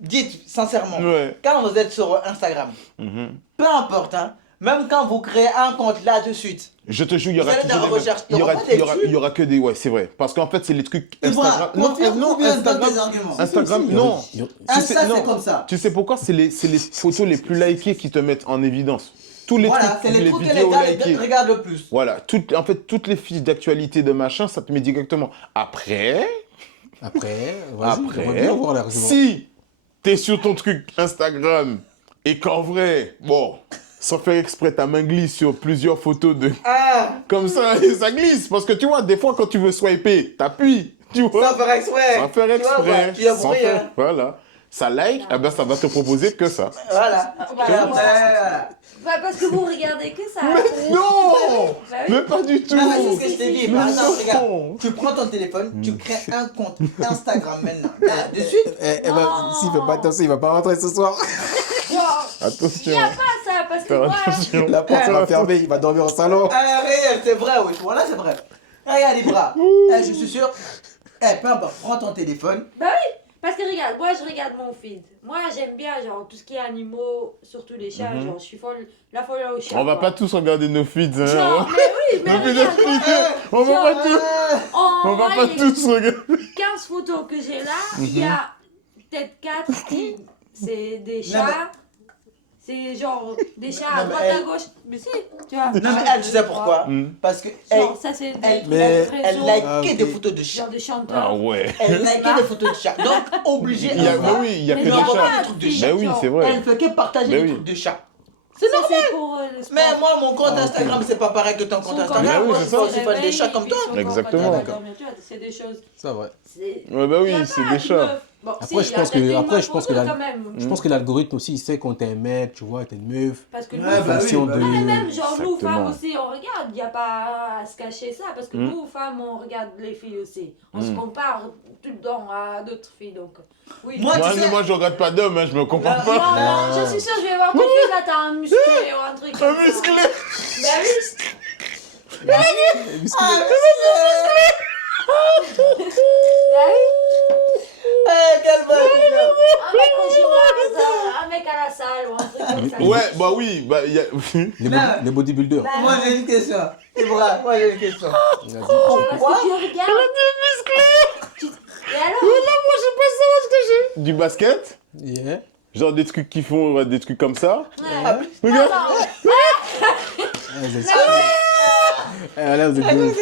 dites sincèrement, Ouais. quand vous êtes sur Instagram, peu importe, hein, même quand vous créez un compte là de suite, Je te jure, il y aura Vous allez toujours dans des la recherche, il y aura, il y aura pas il y aura, des il y aura que des, ouais, c'est vrai. Parce qu'en fait, c'est les trucs tu vois, Instagram. confirme ou bien donne Instagram. des arguments. Instagram, il y aura- non. il y aura- Tu sais, Insta, non. c'est comme ça. Tu sais pourquoi? C'est les photos les plus likées qui te mettent en évidence. Tous les Voilà, trucs, c'est les trucs que les vidéos gars likées. regardent le plus. Voilà, en fait, toutes les fiches d'actualité de machin, ça te met directement. Après, après, vas-y, j'aimerais bien voir l'argument. si t'es sur ton truc Instagram et qu'en vrai, bon, sans faire exprès, ta main glisse sur plusieurs photos de... Ah, Comme ça, et ça glisse. Parce que tu vois, des fois, quand tu veux swiper, t'appuies. Tu vois? sans faire exprès. Sans faire Tu vois, exprès. ouais, tu as sans bruit, faire- hein. Voilà. Ça like, eh ben, ça va te proposer que ça. Voilà. Voilà. Et après, voilà. Bah, parce que vous regardez que ça. Non! Bah oui. Mais pas du tout! Non, mais c'est ce que je t'ai dit. Mais Par exemple, non. regarde, tu prends ton téléphone, tu crées un compte Instagram maintenant. Là, de suite. S'il fait pas attention, il va pas rentrer ce soir. Genre, il Attention. n'y a pas ça, parce que Faire moi, attention. La porte sera fermée, il va dormir au salon. Ah, réel, c'est vrai, oui. Voilà, c'est vrai. Regarde les bras. Je suis sûr. Peu importe, prends ton téléphone. bah oui, parce que regarde, moi je regarde mon feed. Moi j'aime bien genre tout ce qui est animaux, surtout les chats, genre je suis folle, la folle aux chats. On va quoi. pas tous regarder nos feeds. Hein. Genre, mais oui, mais Nos feeds regarde, d'actualité. On va pas tous. en On va pas vrai, tous regarder. 15 photos que j'ai là, il y a peut-être 4 qui c'est des chats. C'est genre des chats à Non, mais droite à elle- gauche. Mais si, tu vois. Non, mais elle, tu sais pourquoi? Parce que Genre, ça c'est des elle, trucs elle, de elle réseau, like Ah, que ok. des photos de chats. genre des chanteurs. Ah ouais. Elle like que des photos de chats. Donc, obligé. Il y a, elle mais va- oui, il y a que Mais des non, chats. des trucs de chats. Mais oui, c'est vrai. Elle fait que partager Mais des oui. trucs de chats. C'est normal. Pour le sport. Mais moi, mon compte Instagram, c'est pas pareil que ton compte Son Instagram. Mais oui, Moi, c'est je ça. suis aussi fan des chats comme toi. Exactement. C'est des choses. Ça, ouais. Ouais, bah Il y oui, a c'est pas des de chats. meuf. Bon, Après, si, je il y a pense que- peut-être une après, meuf je pense pour que deux, la- quand même. Je pense que l'algorithme aussi, il sait quand t'es un mec, tu vois, t'es une meuf. Parce que Ouais, nous, bah oui, fonction bah de. non, mais même genre nous Exactement. femmes aussi on regarde, il n'y a pas à se cacher ça parce que nous femmes on regarde les filles aussi. On se compare tout le temps à d'autres filles donc oui. Moi, Moi, tu sais- moi, je regarde pas d'homme, hein, je me comprends Non, non, pas. non, je suis sûre, je vais voir ton fils là, t'as un musclé ou un truc comme Un ça. musclé. Bah oui, bah oui. Quelle bonne idée. Un mec au gymnase, un mec à la salle ou un truc comme ça. Ouais, bah oui, bah il y a... Les bodybuilders. Bah, Moi, j'ai une question. Ibra, moi, j'ai une question. parce que tu regardes. Et alors Du basket, Yeah. genre des trucs qui font, ouais, des trucs comme ça. Ouais. Regarde. Non, Là, vous êtes deux.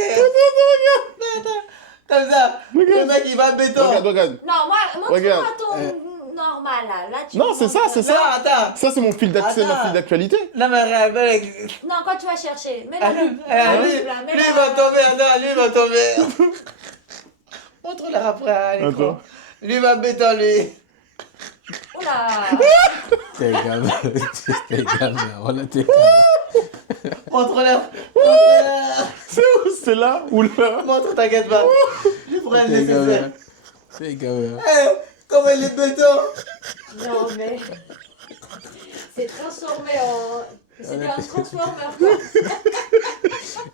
Comme ça, le mec, il va béton. Regarde, regarde. non, moi, Regarde. montre-moi ton normal là. Là tu Non, me c'est ça, montres- c'est Non, ça. attends. Ça, c'est mon fil c'est ma Attends. fil d'actualité. Non, mais regarde, Non, quand tu vas chercher. Mets Ah, la lui, pub. lui, il va tomber, attends, lui, il va tomber. Montre-leur après à l'écran. Attends. Lui, il va béton, lui. Oula. T'es gamin. T'es gamin. On a tes Montre-leur. Montre-leur. C'est où? C'est là ou là? Montre, t'inquiète pas. Je prends le nécessaire. gamin. T'es gamin. Comment il est béton. Non, mais. C'est transformé en. C'était un transformer quoi.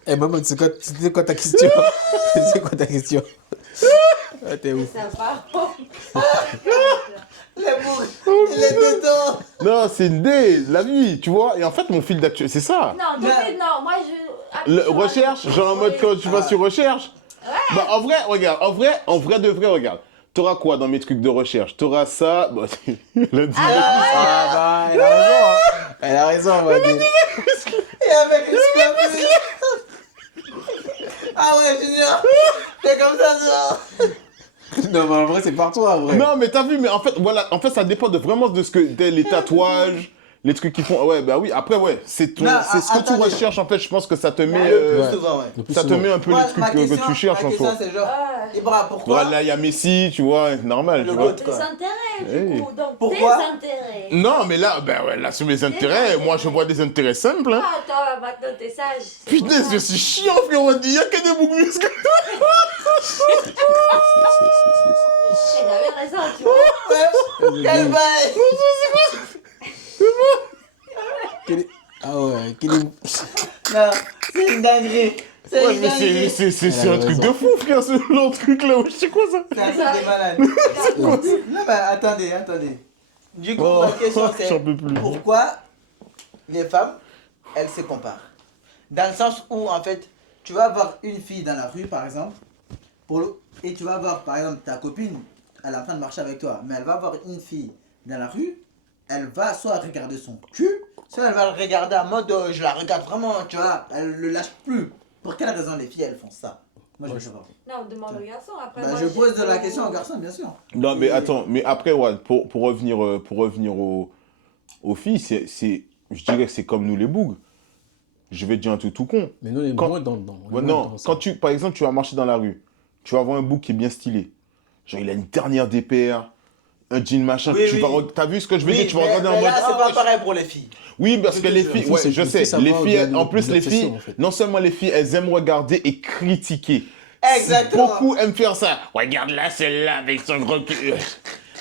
Eh, maman, c'est quoi ta question? C'est quoi ta question? Ah, t'es ouf. Ça va. L'amour, il est béton. Non, c'est une idée, la vie, tu vois. Et en fait, mon fil d'actualité, c'est ça. Non, David, non, moi je. Le, recherche, genre en mode quand tu vas sur recherche. Bah en vrai, regarde, en vrai de vrai, regarde. T'auras quoi dans mes trucs de recherche? T'auras ça. Bah, elle a dit. Ah, bah, elle a raison. Hein. Elle a raison, on va dire. Et avec le scorpion. Ah ouais, Junior. T'es comme ça. Non, mais en vrai, c'est partout, en vrai. Non, mais t'as vu, mais en fait, voilà, en fait, ça dépend de vraiment de ce que les tatouages, Les trucs qui font. Ouais, bah oui, après, ouais, c'est Non, c'est ce que tu attendez. recherches en fait. Je pense que ça te met. Le plus Ouais. souvent, ouais. Le plus Ça te souvent. met un peu Moi, les trucs que tu cherches ma en question, soi. c'est genre, Ouais. Ibra, pourquoi Voilà, là, il y a Messi, tu vois, normal. Le Tu vois. goat. Tes intérêts, Hey. du coup. Donc, Pourquoi tes intérêts. Non, mais là, ben ouais, là, sur mes intérêts, moi, je vois des intérêts simples. Hein. Ah, toi, maintenant, t'es sage. c'est Putain, pour ça. je suis chiant, frérot. Il n'y a que des boucs muscles. J'avais raison, tu vois. Quel bail Ah ouais, quel est- Non, c'est une dinguerie. C'est Ouais, une mais dinguerie. c'est Elle un a truc raison. de fou, frère, ce genre de truc là. Je sais quoi ça? C'est un truc de malade. Non, mais attendez. Du coup, Oh, ma question c'est j'en peux plus. pourquoi les femmes, elles se comparent? Dans le sens où, en fait, tu vas voir une fille dans la rue, par exemple, et tu vas voir, par exemple, ta copine, elle est en train de marcher avec toi, mais elle va voir une fille dans la rue, elle va soit regarder son cul, soit elle va le regarder en mode je la regarde vraiment, tu vois, elle le lâche plus. Pour quelle raison les filles, elles font ça? Moi, je veux savoir. Non, on demande au garçon. Après, Bah, moi, je j'ai pose de la beau- question au garçon, bien sûr. Non, mais attends, mais après, ouais, pour revenir aux filles, je dirais que c'est comme nous les bougs. Je vais te dire un truc tout con. Mais nous, on est Quand- moins dans on est Ouais, moins non, dans ça. quand par exemple, tu vas marcher dans la rue, tu vas voir un bouc qui est bien stylé. Genre, il a une dernière DPR, un jean machin. Oui, tu oui. vas t'as vu ce que je veux Oui, dire? Tu vas mais regarder en mode. là, c'est Ah, pas ouais, pareil pour les filles. Oui, parce Je que te les jure. filles, Les filles, ouais, c'est- je les sais, filles, ça les va filles, au-delà de en plus, les l'obsession, filles, en fait. non seulement les filles, elles aiment regarder et critiquer. Exactement. Beaucoup aiment faire ça. Regarde là, celle-là, avec son gros cul.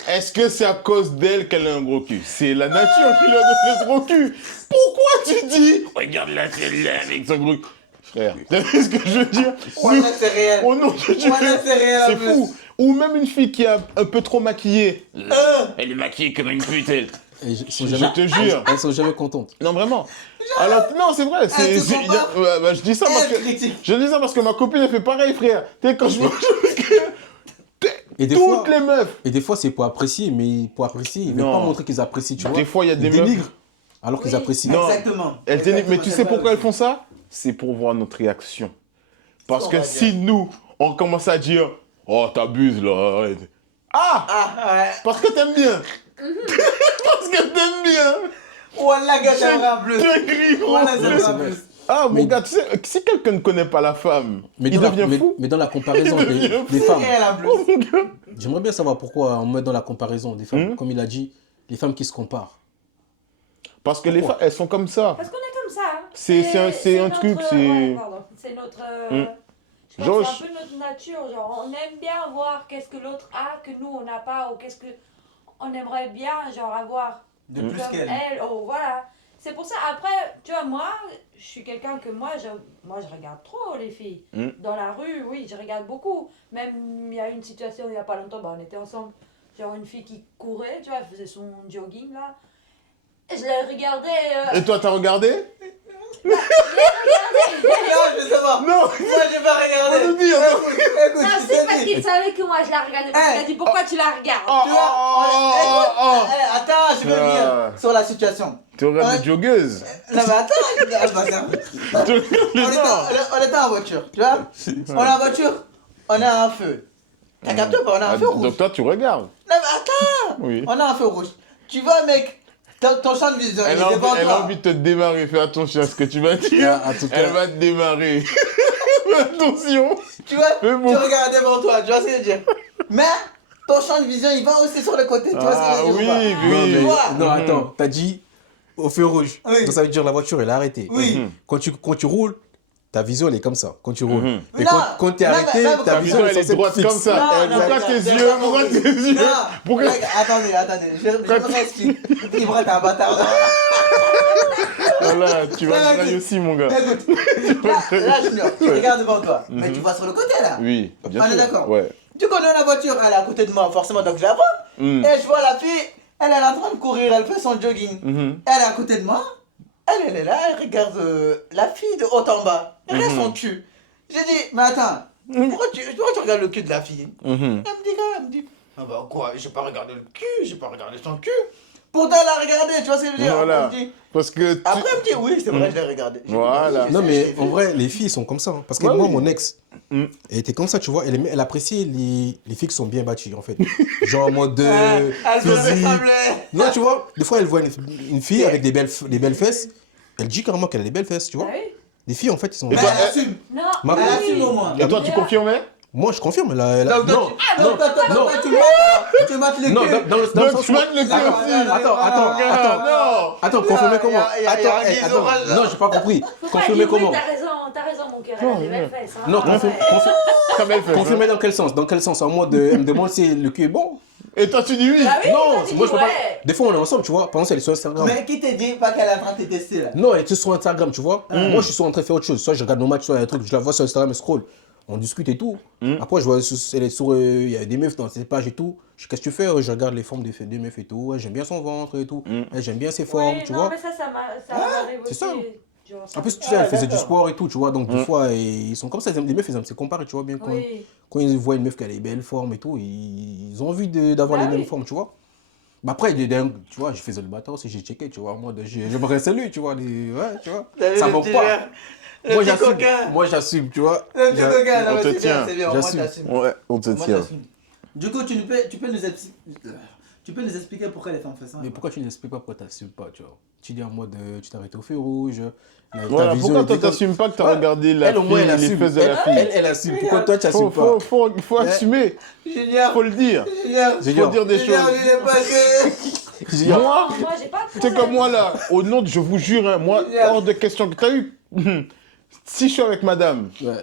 Est-ce que c'est à cause d'elle qu'elle a un gros cul? C'est la nature qui lui a donné ce gros cul. Pourquoi tu dis, regarde là, celle-là, avec son gros cul? Frère, t'as vu ce que je veux dire? Ouais, là, c'est réel. Oh non, je Ouais, là, c'est réel. c'est en plus. fou. Ou même une fille qui est un peu trop maquillée. Elle est maquillée comme une pute, elle. Et sont Je jamais- te jure. Elles sont jamais contentes. Non, vraiment. Alors, non, c'est vrai. Elle te compare. Bah, je dis ça parce Elle que. critique. Je dis ça parce que ma copine, elle fait pareil, frère. Tu sais, quand je vois. Et des Toutes fois, les meufs. et des fois c'est pour apprécier, mais pour apprécier, ils veulent Non. pas montrer qu'ils apprécient, tu vois. Des fois, il y a des Ils meufs. dénigrent alors qu'ils Oui. apprécient. Non. Exactement. Elles dénigrent. Mais tu Exactement, sais c'est pourquoi vrai elles font ça? C'est pour voir notre réaction. Parce On que va si nous, on commence à dire, oh, t'abuses là, arrête. Ah! Ah, ouais. Parce que t'aimes bien. Parce que t'aimes bien. Wallah, gars, j'aimerais plus. Dinguerie, gros. Wallah, c'est j'aimerais vrai. plus. Ah, mon Mais- gars, tu sais, si quelqu'un ne connaît pas la femme, il dans la- devient fou. mais dans la comparaison Il devient des femmes, Elle en plus. Oh, mon gars. j'aimerais bien savoir pourquoi on met dans la comparaison des femmes, Mhm. comme il a dit, les femmes qui se comparent. Parce que les Pourquoi femmes, elles sont comme ça. Parce qu'on est comme ça. Hein. C'est un notre- truc, c'est- ouais, pardon. C'est notre. Je Genre, pense que c'est un peu notre nature. Genre, on aime bien voir qu'est-ce que l'autre a que nous on n'a pas, ou qu'est-ce que on aimerait bien genre avoir De plus comme qu'elle. elle. Oh voilà. C'est pour ça. Après, tu vois, moi, je suis quelqu'un que moi je regarde trop les filles. Mm. Dans la rue, oui, je regarde beaucoup. Même il y a une situation il y a pas longtemps, bah, on était ensemble. Genre une fille qui courait, tu vois, elle faisait son jogging là. Et je la regardais. Et toi, t'as regardé? Non, je sais pas. Non. Moi, j'ai pas regardé. On nous dit, Écoute, Non, tu c'est sais parce dit. qu'il savait que moi je la regardais. Eh, Il a dit pourquoi tu la regardes. Oh, Tu vois, oh. Attends, je veux Ah. venir sur la situation. Tu regardes Ouais. des joggeuses. Non, mais attends, ah, bah, ça- Tu regardes les on était en voiture, tu vois. On est en voiture, on a un feu. T'as capté ou pas? On a un feu rouge. Donc toi, tu regardes. Non, mais attends, Oui. on a un feu rouge. Tu vois, mec, ton champ de vision, il Elle est a, devant elle a toi. envie de te démarrer. Fais attention à ce que tu vas dire. En tout cas, Elle va te démarrer. Fais attention. Tu vois, Mais bon. tu regardes devant toi, tu vois ce que je veux dire. Mais ton champ de vision, il va aussi sur le côté, tu vois ce que je veux dire ou pas? oui, non, oui. mais- Toi. non, attends, t'as dit au feu rouge. Oui. Donc ça veut dire la voiture, elle a arrêté. Oui. Quand tu roules, ta vision, elle est comme ça. Quand tu roules. Mhm. Et Non, quand t'es non, arrêté, mais même ta quand- vision, vision, elle est censée droite être comme fixe. ça. Non, Pourquoi non, tes c'est yeux? pas Pourquoi compris. tes yeux? Non, Pourquoi- mec, attendez, je me explique. Ibra, t'es un bâtard. Voilà, tu vas Non, te railler aussi, mon gars. Écoute, là, Junior, tu regardes devant toi, mais tu vois sur le côté là. Oui, bien On est sûr. d'accord. Ouais. Tu connais la voiture, elle est à côté de moi, forcément, donc je la vois. Mm. Et je vois la fille, elle est en train de courir, elle fait son jogging. Mhm. Elle est à côté de moi, elle est là, elle regarde la fille de haut en bas. Elle regarde son cul. J'ai dit, mais attends, pourquoi tu regardes le cul de la fille? Mhm. Elle me dit, ah bah quoi, j'ai pas regardé le cul, j'ai pas regardé son cul. Pourtant, elle a regardé, tu vois ce que je veux dire? Voilà. Après, elle me dit- Parce que tu- Après, elle me dit, oui, c'est vrai, je l'ai regardé. J'ai dit, Voilà. oui, Non, je mais l'ai en vu. vrai, les filles sont comme ça. Hein. Parce que Ouais, moi, oui. mon ex, Mm. elle était comme ça, tu vois. Elle appréciait les filles qui sont bien bâties, en fait. Genre en mode Elle me physique. ressemblait. Non, tu vois, des fois, elle voit une fille avec des belles fesses. Elle dit carrément qu'elle a des belles fesses, tu vois. Ah oui? Les filles, en fait, ils sont. Et Mais toi, elle assume. Non, Ma- Elle oui. assume au moins. Et toi, tu confirmais? Moi, je confirme. Donc, Non, toi, non. tu mates, tu mates le Non, cul. dans le Donc, sens tu où- vas te le dire Attends, aussi. attends. Attends, confirmer comment? Il y a Attends, un guisorage, là. non, j'ai pas compris. Faut pas Confirmer dire oui, comment? t'as raison, mon cœur, elle a des belles fesses. Hein. Non, Ah, ouais. Très belle fête. confirmer dans quel sens? Dans quel sens? En mode, elle me demande si le cul est bon? Et toi, tu dis oui. Ah oui, Non, toi, tu moi dis je peux pas. ouais. Des fois, on est ensemble, tu vois. Pendant elle est sur Instagram. Mais qui t'a dit pas qu'elle est en train de te tester là? Non, elle était sur Instagram, tu vois. Moi, je suis en train de faire autre chose. Soit je regarde nos matchs, soit il y a un truc, je la vois sur Instagram, elle scroll. On discute et tout. Après, je vois, elle est sur. Il y a des meufs dans ses pages et tout. Je dis, qu'est-ce que tu fais? Je regarde les formes des meufs et tout. Ouais, j'aime bien son ventre et tout. Ouais, j'aime bien ses formes, Oui, tu non, vois. mais ça m'arrive c'est aussi. ça. Genre, En plus, tu sais, elle faisait du d'accord. sport et tout, tu vois. Donc, des fois, ils sont comme ça. Les meufs, ils aiment se comparer, tu vois. Bien Oui. quand ils voient une meuf qui a les belles formes et tout, ils ont envie d'avoir Ah les mêmes oui. formes, tu vois. Mais après, tu vois, je faisais le bâtard aussi, j'ai checké, tu vois. Moi, je me restais lui, tu vois. Ouais, tu vois. Ça Le manque petit pas. verre, le Moi, petit j'assume. coquin. Moi, j'assume, tu vois. Le petit coquin, on non, te mais c'est tient. bien, c'est bien. Au moins, J'assume. t'assumes. Ouais, on te Au moins, tient. t'assumes. Du coup, tu peux nous expliquer pourquoi les femmes font ça? Mais pourquoi tu n'expliques pas pourquoi tu n'assumes pas, tu vois? Tu dis en mode, tu t'es arrêté au feu rouge. Ta Voilà, vision pourquoi toi, était comme- t'assumes pas que t'as Ouais. regardé la Elle, au moins, fille, elle les assume. fesses de la fille? Elle assume. Pourquoi toi, tu n'assumes pas? Faut assumer. Junior, Faut le dire. Junior, Faut dire des Junior, choses. il est passé. Junior. Moi, Moi, j'ai pas de c'est problème. comme moi là, au nom de, je vous jure, hein, moi, hors de question que t'as eu. Si je suis avec madame, Ouais.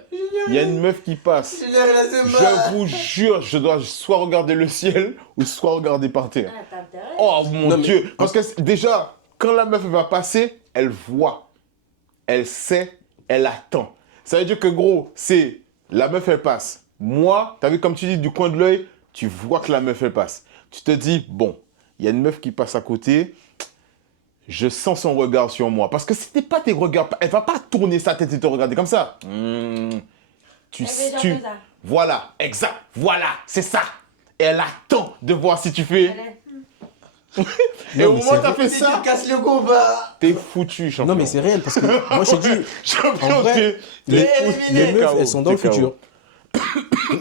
il y a une meuf qui passe. Junior, il assume pas. Je vous jure, je dois soit regarder le ciel ou soit regarder par terre. Ah, t'as intérêt. Oh mon Non, mais- Dieu. Parce que déjà, quand la meuf va passer, elle voit. Elle sait, elle attend. Ça veut dire que gros, c'est la meuf elle passe. Moi, t'as vu comme tu dis du coin de l'œil, tu vois que la meuf elle passe. Tu te dis, bon, il y a une meuf qui passe à côté. Je sens son regard sur moi. Parce que c'était pas tes regards. Elle va pas tourner sa tête et te regarder comme ça. Tu Elle fait genre tu comme ça. Voilà, exact. Voilà, c'est ça. Et elle attend de voir si tu fais. Elle est- Et Non, au mais moment où c'est t'as fait Si ça, tu casses le cou, bah. t'es foutu, champion. Non, mais c'est réel parce que moi, je te dis, Champion, en vrai, t'es les éliminé. meufs, KO, elles sont dans le t'es KO. futur.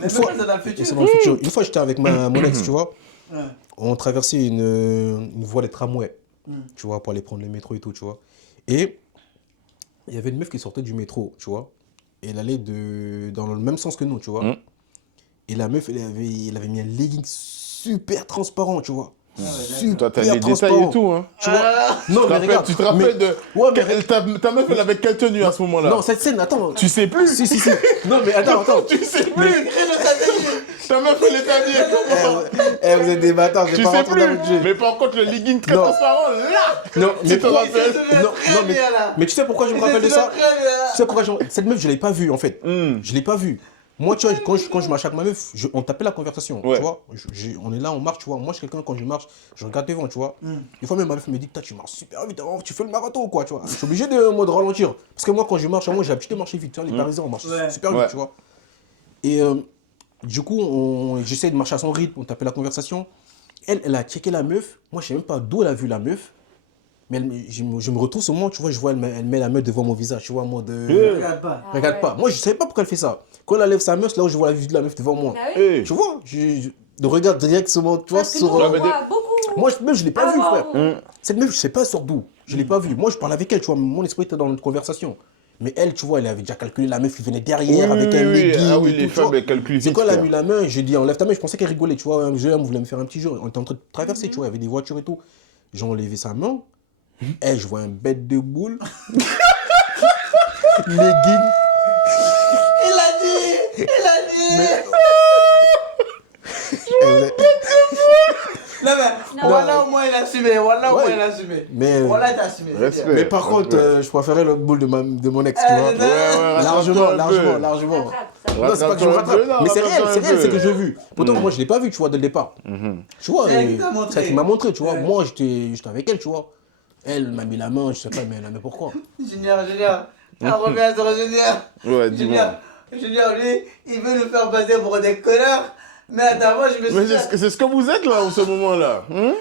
Mais fois- c'est dans le futur. Elles sont dans le futur. Une fois, j'étais avec mon ex, tu vois. Ouais. On traversait une voie des tramways, tu vois, pour aller prendre le métro et tout, tu vois. Et il y avait une meuf qui sortait du métro, tu vois. Et elle allait dans le même sens que nous, tu vois. Et la meuf, elle avait mis un legging super transparent, tu vois. Super Toi, t'as les détails transparent. et tout, hein. Tu vois. Non, mais regarde. Tu te rappelles de. Ouais, mais Ta meuf, elle avait quelle tenue à ce moment-là? Non, cette scène, attends. Tu sais plus. Si. Non, mais attends. Tu sais plus. Ta meuf, elle est habillée comment? Vous êtes des bâtards, je Tu vais pas sais rentrer plus. dans votre jeu. Mais par contre, le legging très Non. transparent, là. Non, mais Tu te rappelles? mais tu sais pourquoi je me rappelle de ça? Tu sais pourquoi cette meuf, je l'ai pas vue en fait. Je l'ai pas vue. Moi, tu vois, quand je marche avec ma meuf, on tapait la conversation. Ouais. Tu vois, on est là, on marche, tu vois. Moi, je suis quelqu'un, quand je marche, je regarde devant, tu vois. Des fois, même ma meuf me dit, putain, tu marches super vite, hein, tu fais le marathon ou quoi, tu vois. Je suis obligé de ralentir. Parce que moi, quand je marche, moi, j'ai l'habitude de marcher vite. Tu vois, les Parisiens, on marche super vite, Ouais. tu vois. Et du coup, j'essaie de marcher à son rythme, on tapait la conversation. Elle a checké la meuf. Moi, je sais même pas d'où elle a vu la meuf. Mais je me retrouve au moment, tu vois, je vois, elle met la meuf devant mon visage, tu vois, en mode. Regarde pas. Ah Regarde ouais. pas. Moi, je savais pas pourquoi elle fait ça. Quand elle lève sa meuf, là où je vois la vue de la meuf devant moi. Ah oui. Eh. Tu vois, de regard directement, tu vois, Parce que nous, sur. on mais voit beaucoup. Moi, même, je l'ai pas Ah, vue, wow. frère. Cette meuf, je sais pas elle sort d'où. Je l'ai pas vue. Moi, je parle avec elle, tu vois, mon esprit était dans notre conversation. Mais elle, tu vois, elle avait déjà calculé la meuf qui venait derrière avec un legging. Ah oui, et les tout, tu femmes, vois. elles calculent C'est vite. quand elle a frère. mis la main, j'ai dit enlève ta main, je pensais qu'elle rigolait, tu vois. Un jeune homme voulait me faire un petit jeu. On était en train de traverser, tu vois, il y avait des voitures et tout. J'ai enlevé sa main. Et je vois un bête de boule. Legging. Il a dit. Non, mais Non. voilà au moins il a assumé. Voilà au Ouais. moins il a assumé. Mais, Voilà, il a assumé. c'est Respect. bien. mais par contre, je préférais le boule de mon ex, tu Eh, vois. c'est Ouais, Largement, rattrape-toi un peu. largement. Rattrape, ça. Non, c'est pas que je me rattrape. Non, Mais c'est réel, rattrape-toi un peu. c'est que j'ai vu. Pourtant, moi, je l'ai pas vu, tu vois, dès le départ. Tu vois, C'est elle qui t'a montré. c'est elle qui m'a montré, tu vois. Ouais. Moi, j'étais avec elle, tu vois. Elle m'a mis la main, je sais pas, mais elle a mis pourquoi. Junior. On revient à Junior. Ouais, dis-moi. Junior, lui, il veut nous faire passer pour des connards. Mais attends, moi je me Mais souviens. c'est ce que vous êtes là en ce moment-là. Non,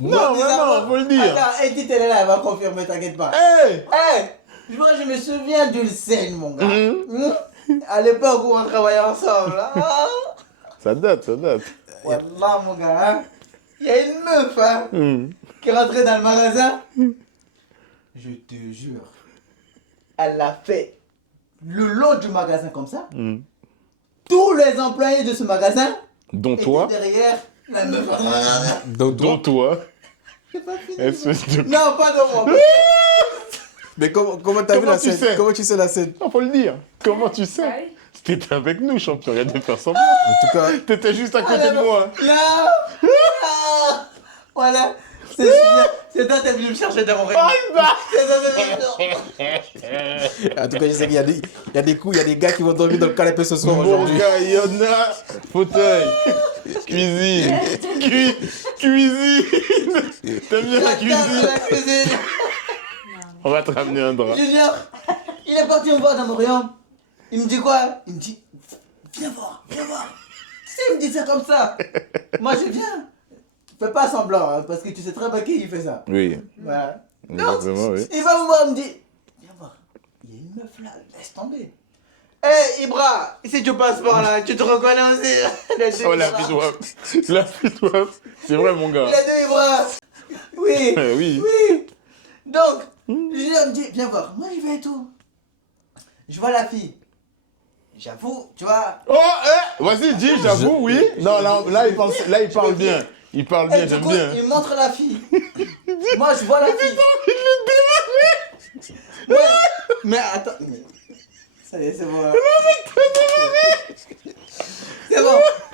Non, faut le dire. Attends, Edith, elle est là, elle va confirmer, t'inquiète pas. Hey! Hey, je me souviens d'une scène, mon gars. Mhm. À l'époque où on travaillait ensemble. Ah, Ça date. Wallah, mon gars. Hein. Il y a une meuf hein, Mhm. qui est rentrée dans le magasin. Je te jure. Elle l'a fait le long du magasin comme ça. Mhm. Tous les employés de ce magasin Dont étaient toi. derrière la meuf. Dont toi. C'est pas fini. Espèce de... Non, pas de moi. Mais comment t'as vu Comment la tu scène? sais Comment tu sais la scène? Non, faut le dire. Comment tu Ah sais? oui. T'étais avec nous, champion. Rien de faire semblant. En tout cas, T'étais juste à côté de moi. Là. Ah. Voilà. C'est toi qui es venu me chercher dans mon réveil. C'est toi qui es venu me en tout cas, je sais qu'il y a des coups, il y a des gars qui vont dormir dans le canapé ce soir Mon aujourd'hui. gars, il y en a. Fauteuil. Cuisine. Cuisine. T'aimes bien la cuisine? la cuisine. On va te ramener un drap. Junior, il est parti me voir dans Montréal. Il me dit quoi? Il me dit, viens voir, viens voir. Si il me dit ça comme ça, moi je viens. Fais pas semblant, hein, parce que tu sais très bien qui il fait ça. Oui. Voilà. Donc, Exactement, oui. il va me voir, il me dit, viens voir, il y a une meuf là, laisse tomber. Hé Ibra, si tu passes par là, tu te reconnais aussi. Oh, la fitoise. La fitoise. C'est vrai, mon gars. Les deux Ibra. Oui. Oui. Oui. Donc, Julien me dit, viens voir. Moi, je vais et tout. Je vois la fille. J'avoue, tu vois. Oh, vas-y, dis, j'avoue, oui. Non, là, il parle bien. Il parle bien, Et du j'aime coup, bien. il montre la fille. Moi, je vois la fille. Ouais. Mais attends. Ça y est, c'est bon. Hein. C'est bon.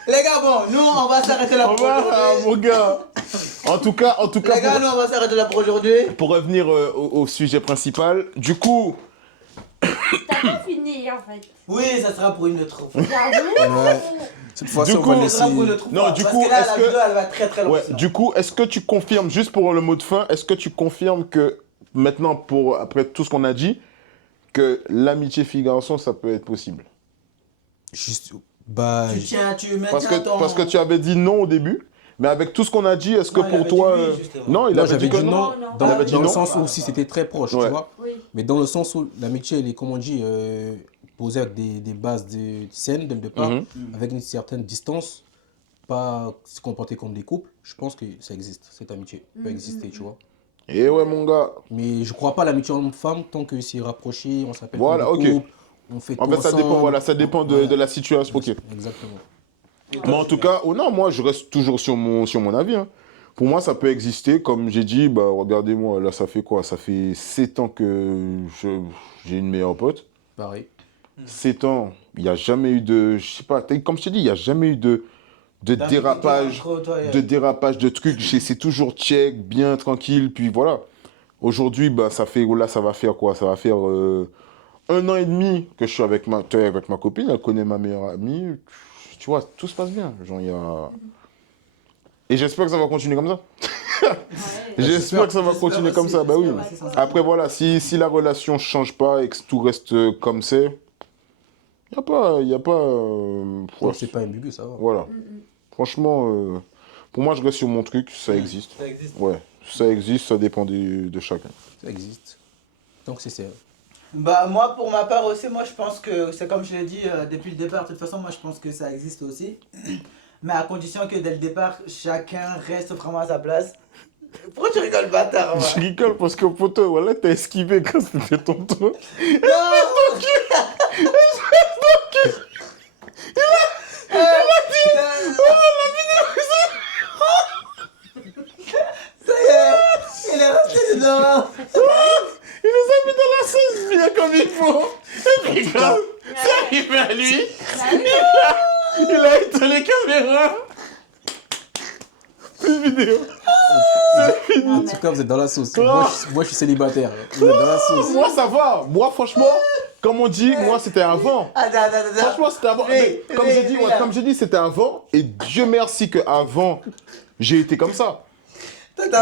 Les gars, bon, nous, on va s'arrêter là Au pour revoir, aujourd'hui. mon gars. En tout cas, Les gars, nous, on va s'arrêter là pour aujourd'hui. pour revenir au sujet principal, du coup, T'as pas fini en fait. Oui, ça sera pour une autre fois. J'avoue. Ouais. Cette fois-ci, Du on coup, va Ça laisser. sera pour une autre fois. Non, du parce coup, que là, est-ce la que- vidéo, elle va très très loin. ouais, du coup, est-ce que tu confirmes, juste pour le mot de fin, est-ce que tu confirmes que maintenant, après tout ce qu'on a dit, que l'amitié fille-garçon, ça peut être possible? Juste. Bah. Tu maintiens Parce que tu avais dit non au début, mais avec tout ce qu'on a dit, est-ce que Non, il pour avait toi... dit oui, justement. non, il Non, avait j'avais dit que dit non. non, Non, dans, non. Il avait dit dans le non. sens où si c'était très proche, Ouais. tu vois. Oui. Mais dans le sens où l'amitié, elle est, comme on dit, posée avec des bases saines dès le départ, Mhm. avec une certaine distance, pas se comporter comme des couples, je pense que ça existe, cette amitié peut exister, tu vois. Et ouais, mon gars. Mais je crois pas à l'amitié homme-femme tant que c'est rapproché, on s'appelle Voilà, comme ok. des couples, on fait En tout fait, ça dépend, ensemble. voilà, ça dépend de, Voilà. de la situation. Ok. Exactement. Mais en tout cas, oh non, moi, je reste toujours sur mon avis. Hein. Pour moi, ça peut exister. Comme j'ai dit, bah, regardez-moi, là, ça fait quoi? Ça fait 7 ans que j'ai une meilleure pote. Pareil. 7 ans, il n'y a jamais eu de... Je sais pas, comme je t'ai dit, il n'y a jamais eu de dérapage, de trucs. C'est toujours check, bien, tranquille. Puis voilà. Aujourd'hui, bah, ça va faire quoi? Ça va faire 1 an et demi que je suis avec ma copine. Elle connaît ma meilleure amie. Tu vois, tout se passe bien. Genre, il y a... Et j'espère que ça va continuer comme ça. J'espère que ça va continuer comme ça. Bah oui. Après, voilà, si la relation ne change pas et que tout reste comme c'est, il n'y a pas... Ouais, c'est pas ambigu, ça va. Voilà. Franchement, pour moi, je reste sur mon truc. Ça existe. Ça existe. Ouais, ça existe. Ça dépend de chacun. Ça existe. Donc c'est sérieux. Bah moi pour ma part aussi, moi je pense que c'est comme je l'ai dit depuis le départ, de toute façon moi je pense que ça existe aussi. Mais à condition que dès le départ, chacun reste vraiment à sa place. Pourquoi tu rigoles bâtard moi? Je rigole parce que poteau, voilà, t'as esquivé quand c'était ton tour. Non. Ça y est, il est resté dedans. Il nous a mis dans la sauce bien comme il faut. Et puis quand c'est arrivé à lui, Bah oui. il a éteint les caméras. Plus de vidéo. En tout cas, vous êtes dans la sauce. Moi, je suis célibataire. Vous êtes dans la sauce. Moi, ça va. Moi, franchement, comme on dit, moi, c'était avant. Attends. Franchement, c'était avant. Mais comme j'ai dit, ouais, comme j'ai dit, c'était avant. Et Dieu merci qu'avant, j'ai été comme ça.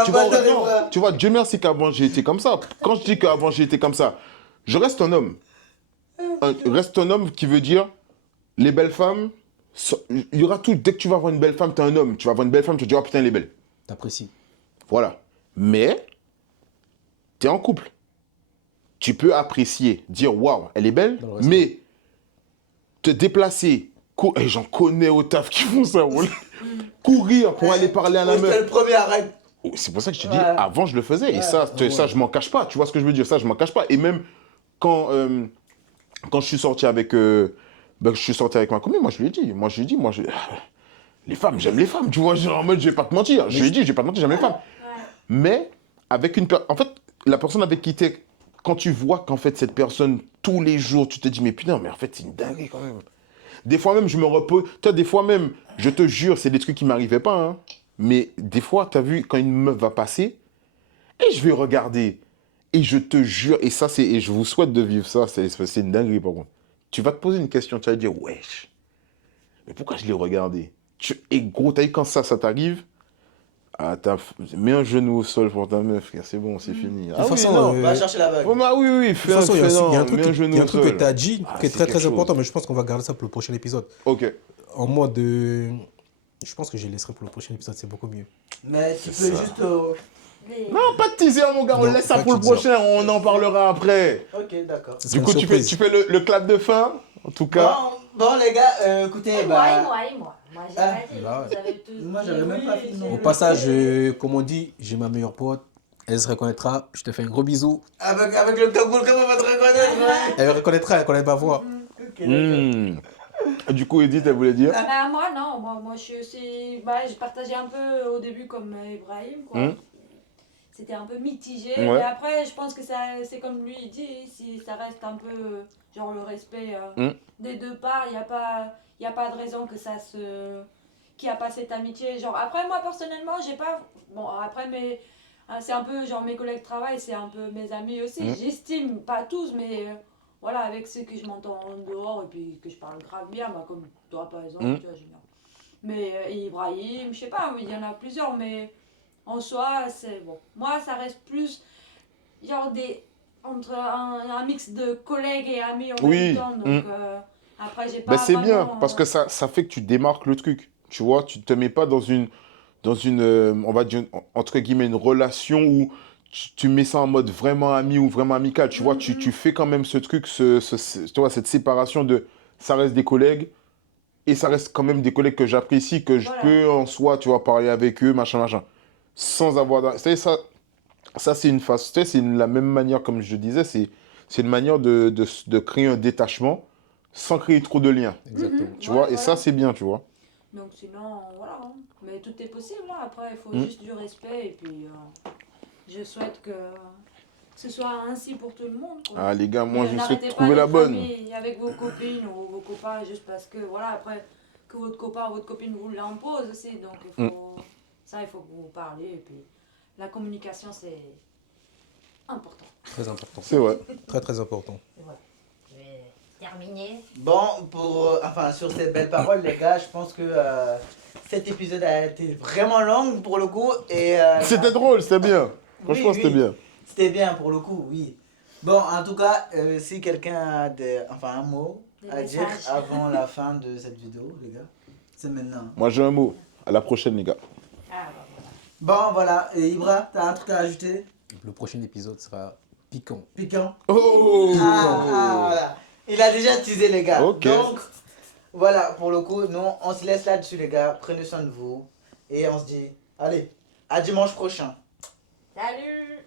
Tu vois, honnêtement, tu vois, Dieu merci qu'avant, j'ai été comme ça. Quand je dis qu'avant, j'ai été comme ça, je reste un homme. Reste un homme qui veut dire les belles femmes, Il y aura tout. Dès que tu vas voir une belle femme, t'es un homme. Tu vas voir une belle femme, tu te dis, oh putain, elle est belle. T'apprécies. Voilà. Mais, t'es en couple. Tu peux apprécier, dire, waouh, elle est belle, Dans le respect. mais te déplacer, et j'en connais au taf qui font ça, voilà. Courir pour aller parler à la Moi, j'étais meuf. le premier, arrête. C'est pour ça que je te dis, Ouais. avant je le faisais. Et ça, ça, je m'en cache pas. Tu vois ce que je veux dire? Ça, je m'en cache pas. Et même quand je suis sorti avec, je suis sorti avec ma copine, moi je lui ai dit, les femmes, j'aime les femmes. Tu vois, genre, en mode, je vais pas te mentir. Je lui ai dit, je vais pas te mentir, j'aime les femmes. Ouais. Mais avec en fait, la personne avec qui t'es, quand tu vois qu'en fait cette personne tous les jours, tu te dis mais putain, mais en fait c'est une dinguerie quand même. Des fois même je me repose, toi des fois même, je te jure, c'est des trucs qui m'arrivaient pas, hein. Mais des fois, t'as vu quand une meuf va passer et je vais regarder et je te jure, et ça c'est, et je vous souhaite de vivre ça, c'est une dinguerie par contre. Tu vas te poser une question, tu vas te dire wesh, mais pourquoi je l'ai regardé? Et gros, t'as vu quand ça t'arrive? Ah, mets un genou au sol pour ta meuf, frère, c'est bon, c'est fini. Ah toute oui, façon, non. Va chercher la bague. Oh, bah oui, De fais toute façon, il y a aussi- il y a un truc mets un que- genou il y a un au truc que sol. tu as dit Ah, qui est c'est très quelque très important, chose. mais je pense qu'on va garder ça pour le prochain épisode. Ok. En mode de... Je pense que je les laisserai pour le prochain épisode, c'est beaucoup mieux. Mais tu peux C'est ça. juste. Non, pas de teaser, mon gars, on Non, laisse ça pas pour de le teaser. prochain, on en parlera après. Ok, d'accord. Ce Du sera coup, une tu fais, surprise. le clap de fin, en tout cas. Bon, les gars, écoutez, Et bah. moi. Moi, j'ai Ah, pas dit. bah ouais. Vous avez tous Moi, dit j'avais même oui, pas fini c'est non Au plus. le- passage, comme on dit, j'ai ma meilleure pote. Elle se reconnaîtra. Je te fais un gros bisou. Avec le Cagoule, comment on va te reconnaître, ouais. Elle reconnaîtra, elle connaît ma voix. Ok, d'accord. Du coup, Edith, elle voulait dire. Bah, moi, non. Moi, je suis aussi. Bah, j'ai partagé un peu au début comme Ibrahim, quoi. Hmm. C'était un peu mitigé. Ouais. Mais après, je pense que c'est comme lui il dit, si ça reste un peu genre le respect des deux parts, il n'y a pas de raison que ça se. Qu'il n'y a pas cette amitié. Genre, après, moi, personnellement, j'ai pas. Bon, après, mais. C'est un peu genre mes collègues de travail, c'est un peu mes amis aussi. J'estime, pas tous, mais voilà, avec ceux que je m'entends en dehors et puis que je parle grave bien, bah, comme toi par exemple, tu vois, génial. Mais Ibrahim, je sais pas, il y en a plusieurs, mais en soi, c'est bon. Moi, ça reste plus genre entre un mix de collègues et amis en Oui, même temps. Donc après, j'ai pas Ben, c'est bien, vraiment, parce que ça fait que tu démarques le truc. Tu vois, tu te mets pas dans une, on va dire, entre guillemets, une relation où tu mets ça en mode vraiment ami ou vraiment amical. Tu vois, tu fais quand même ce truc, tu vois, cette séparation de, ça reste des collègues, et ça reste quand même des collègues que j'apprécie, que je Voilà. peux en soi, tu vois, parler avec eux, machin. Sans avoir... Ça c'est une phase, tu sais, c'est la même manière, comme je disais, c'est une manière de créer un détachement sans créer trop de liens. Exactement. Tu vois, et ça, voilà. c'est bien, tu vois. Donc sinon, voilà. Hein. Mais tout est possible, là. Après, il faut juste du respect. Et puis, je souhaite que ce soit ainsi pour tout le monde. Quoi. Ah, les gars, moi, Mais je me n'arrêtez suis pas trouvé la d'être bonne. amis avec vos copines ou vos copains juste parce que, voilà, après, que votre copain ou votre copine vous l'impose aussi. Donc, il faut que vous parliez. Et puis, la communication, c'est important. Très important. C'est vrai. Très très important. Et voilà. Je vais terminer. Bon, enfin, sur ces belles paroles, les gars, je pense que cet épisode a été vraiment long pour le coup. Et, C'était drôle, c'était bien. Oui, Franchement, c'était oui. bien. C'était bien pour le coup, oui. Bon, en tout cas, si quelqu'un a un mot Des à dire messages. avant la fin de cette vidéo, les gars, c'est maintenant. Moi, j'ai un mot. À la prochaine, les gars. Ah, bah, voilà. Bon, voilà. Et Ibra, t'as un truc à ajouter? Le prochain épisode sera piquant. Piquant? Oh Voilà. Il a déjà teasé, les gars. Ok. Donc, voilà, pour le coup, nous, on se laisse là-dessus, les gars. Prenez soin de vous. Et on se dit, allez, à dimanche prochain. Salut!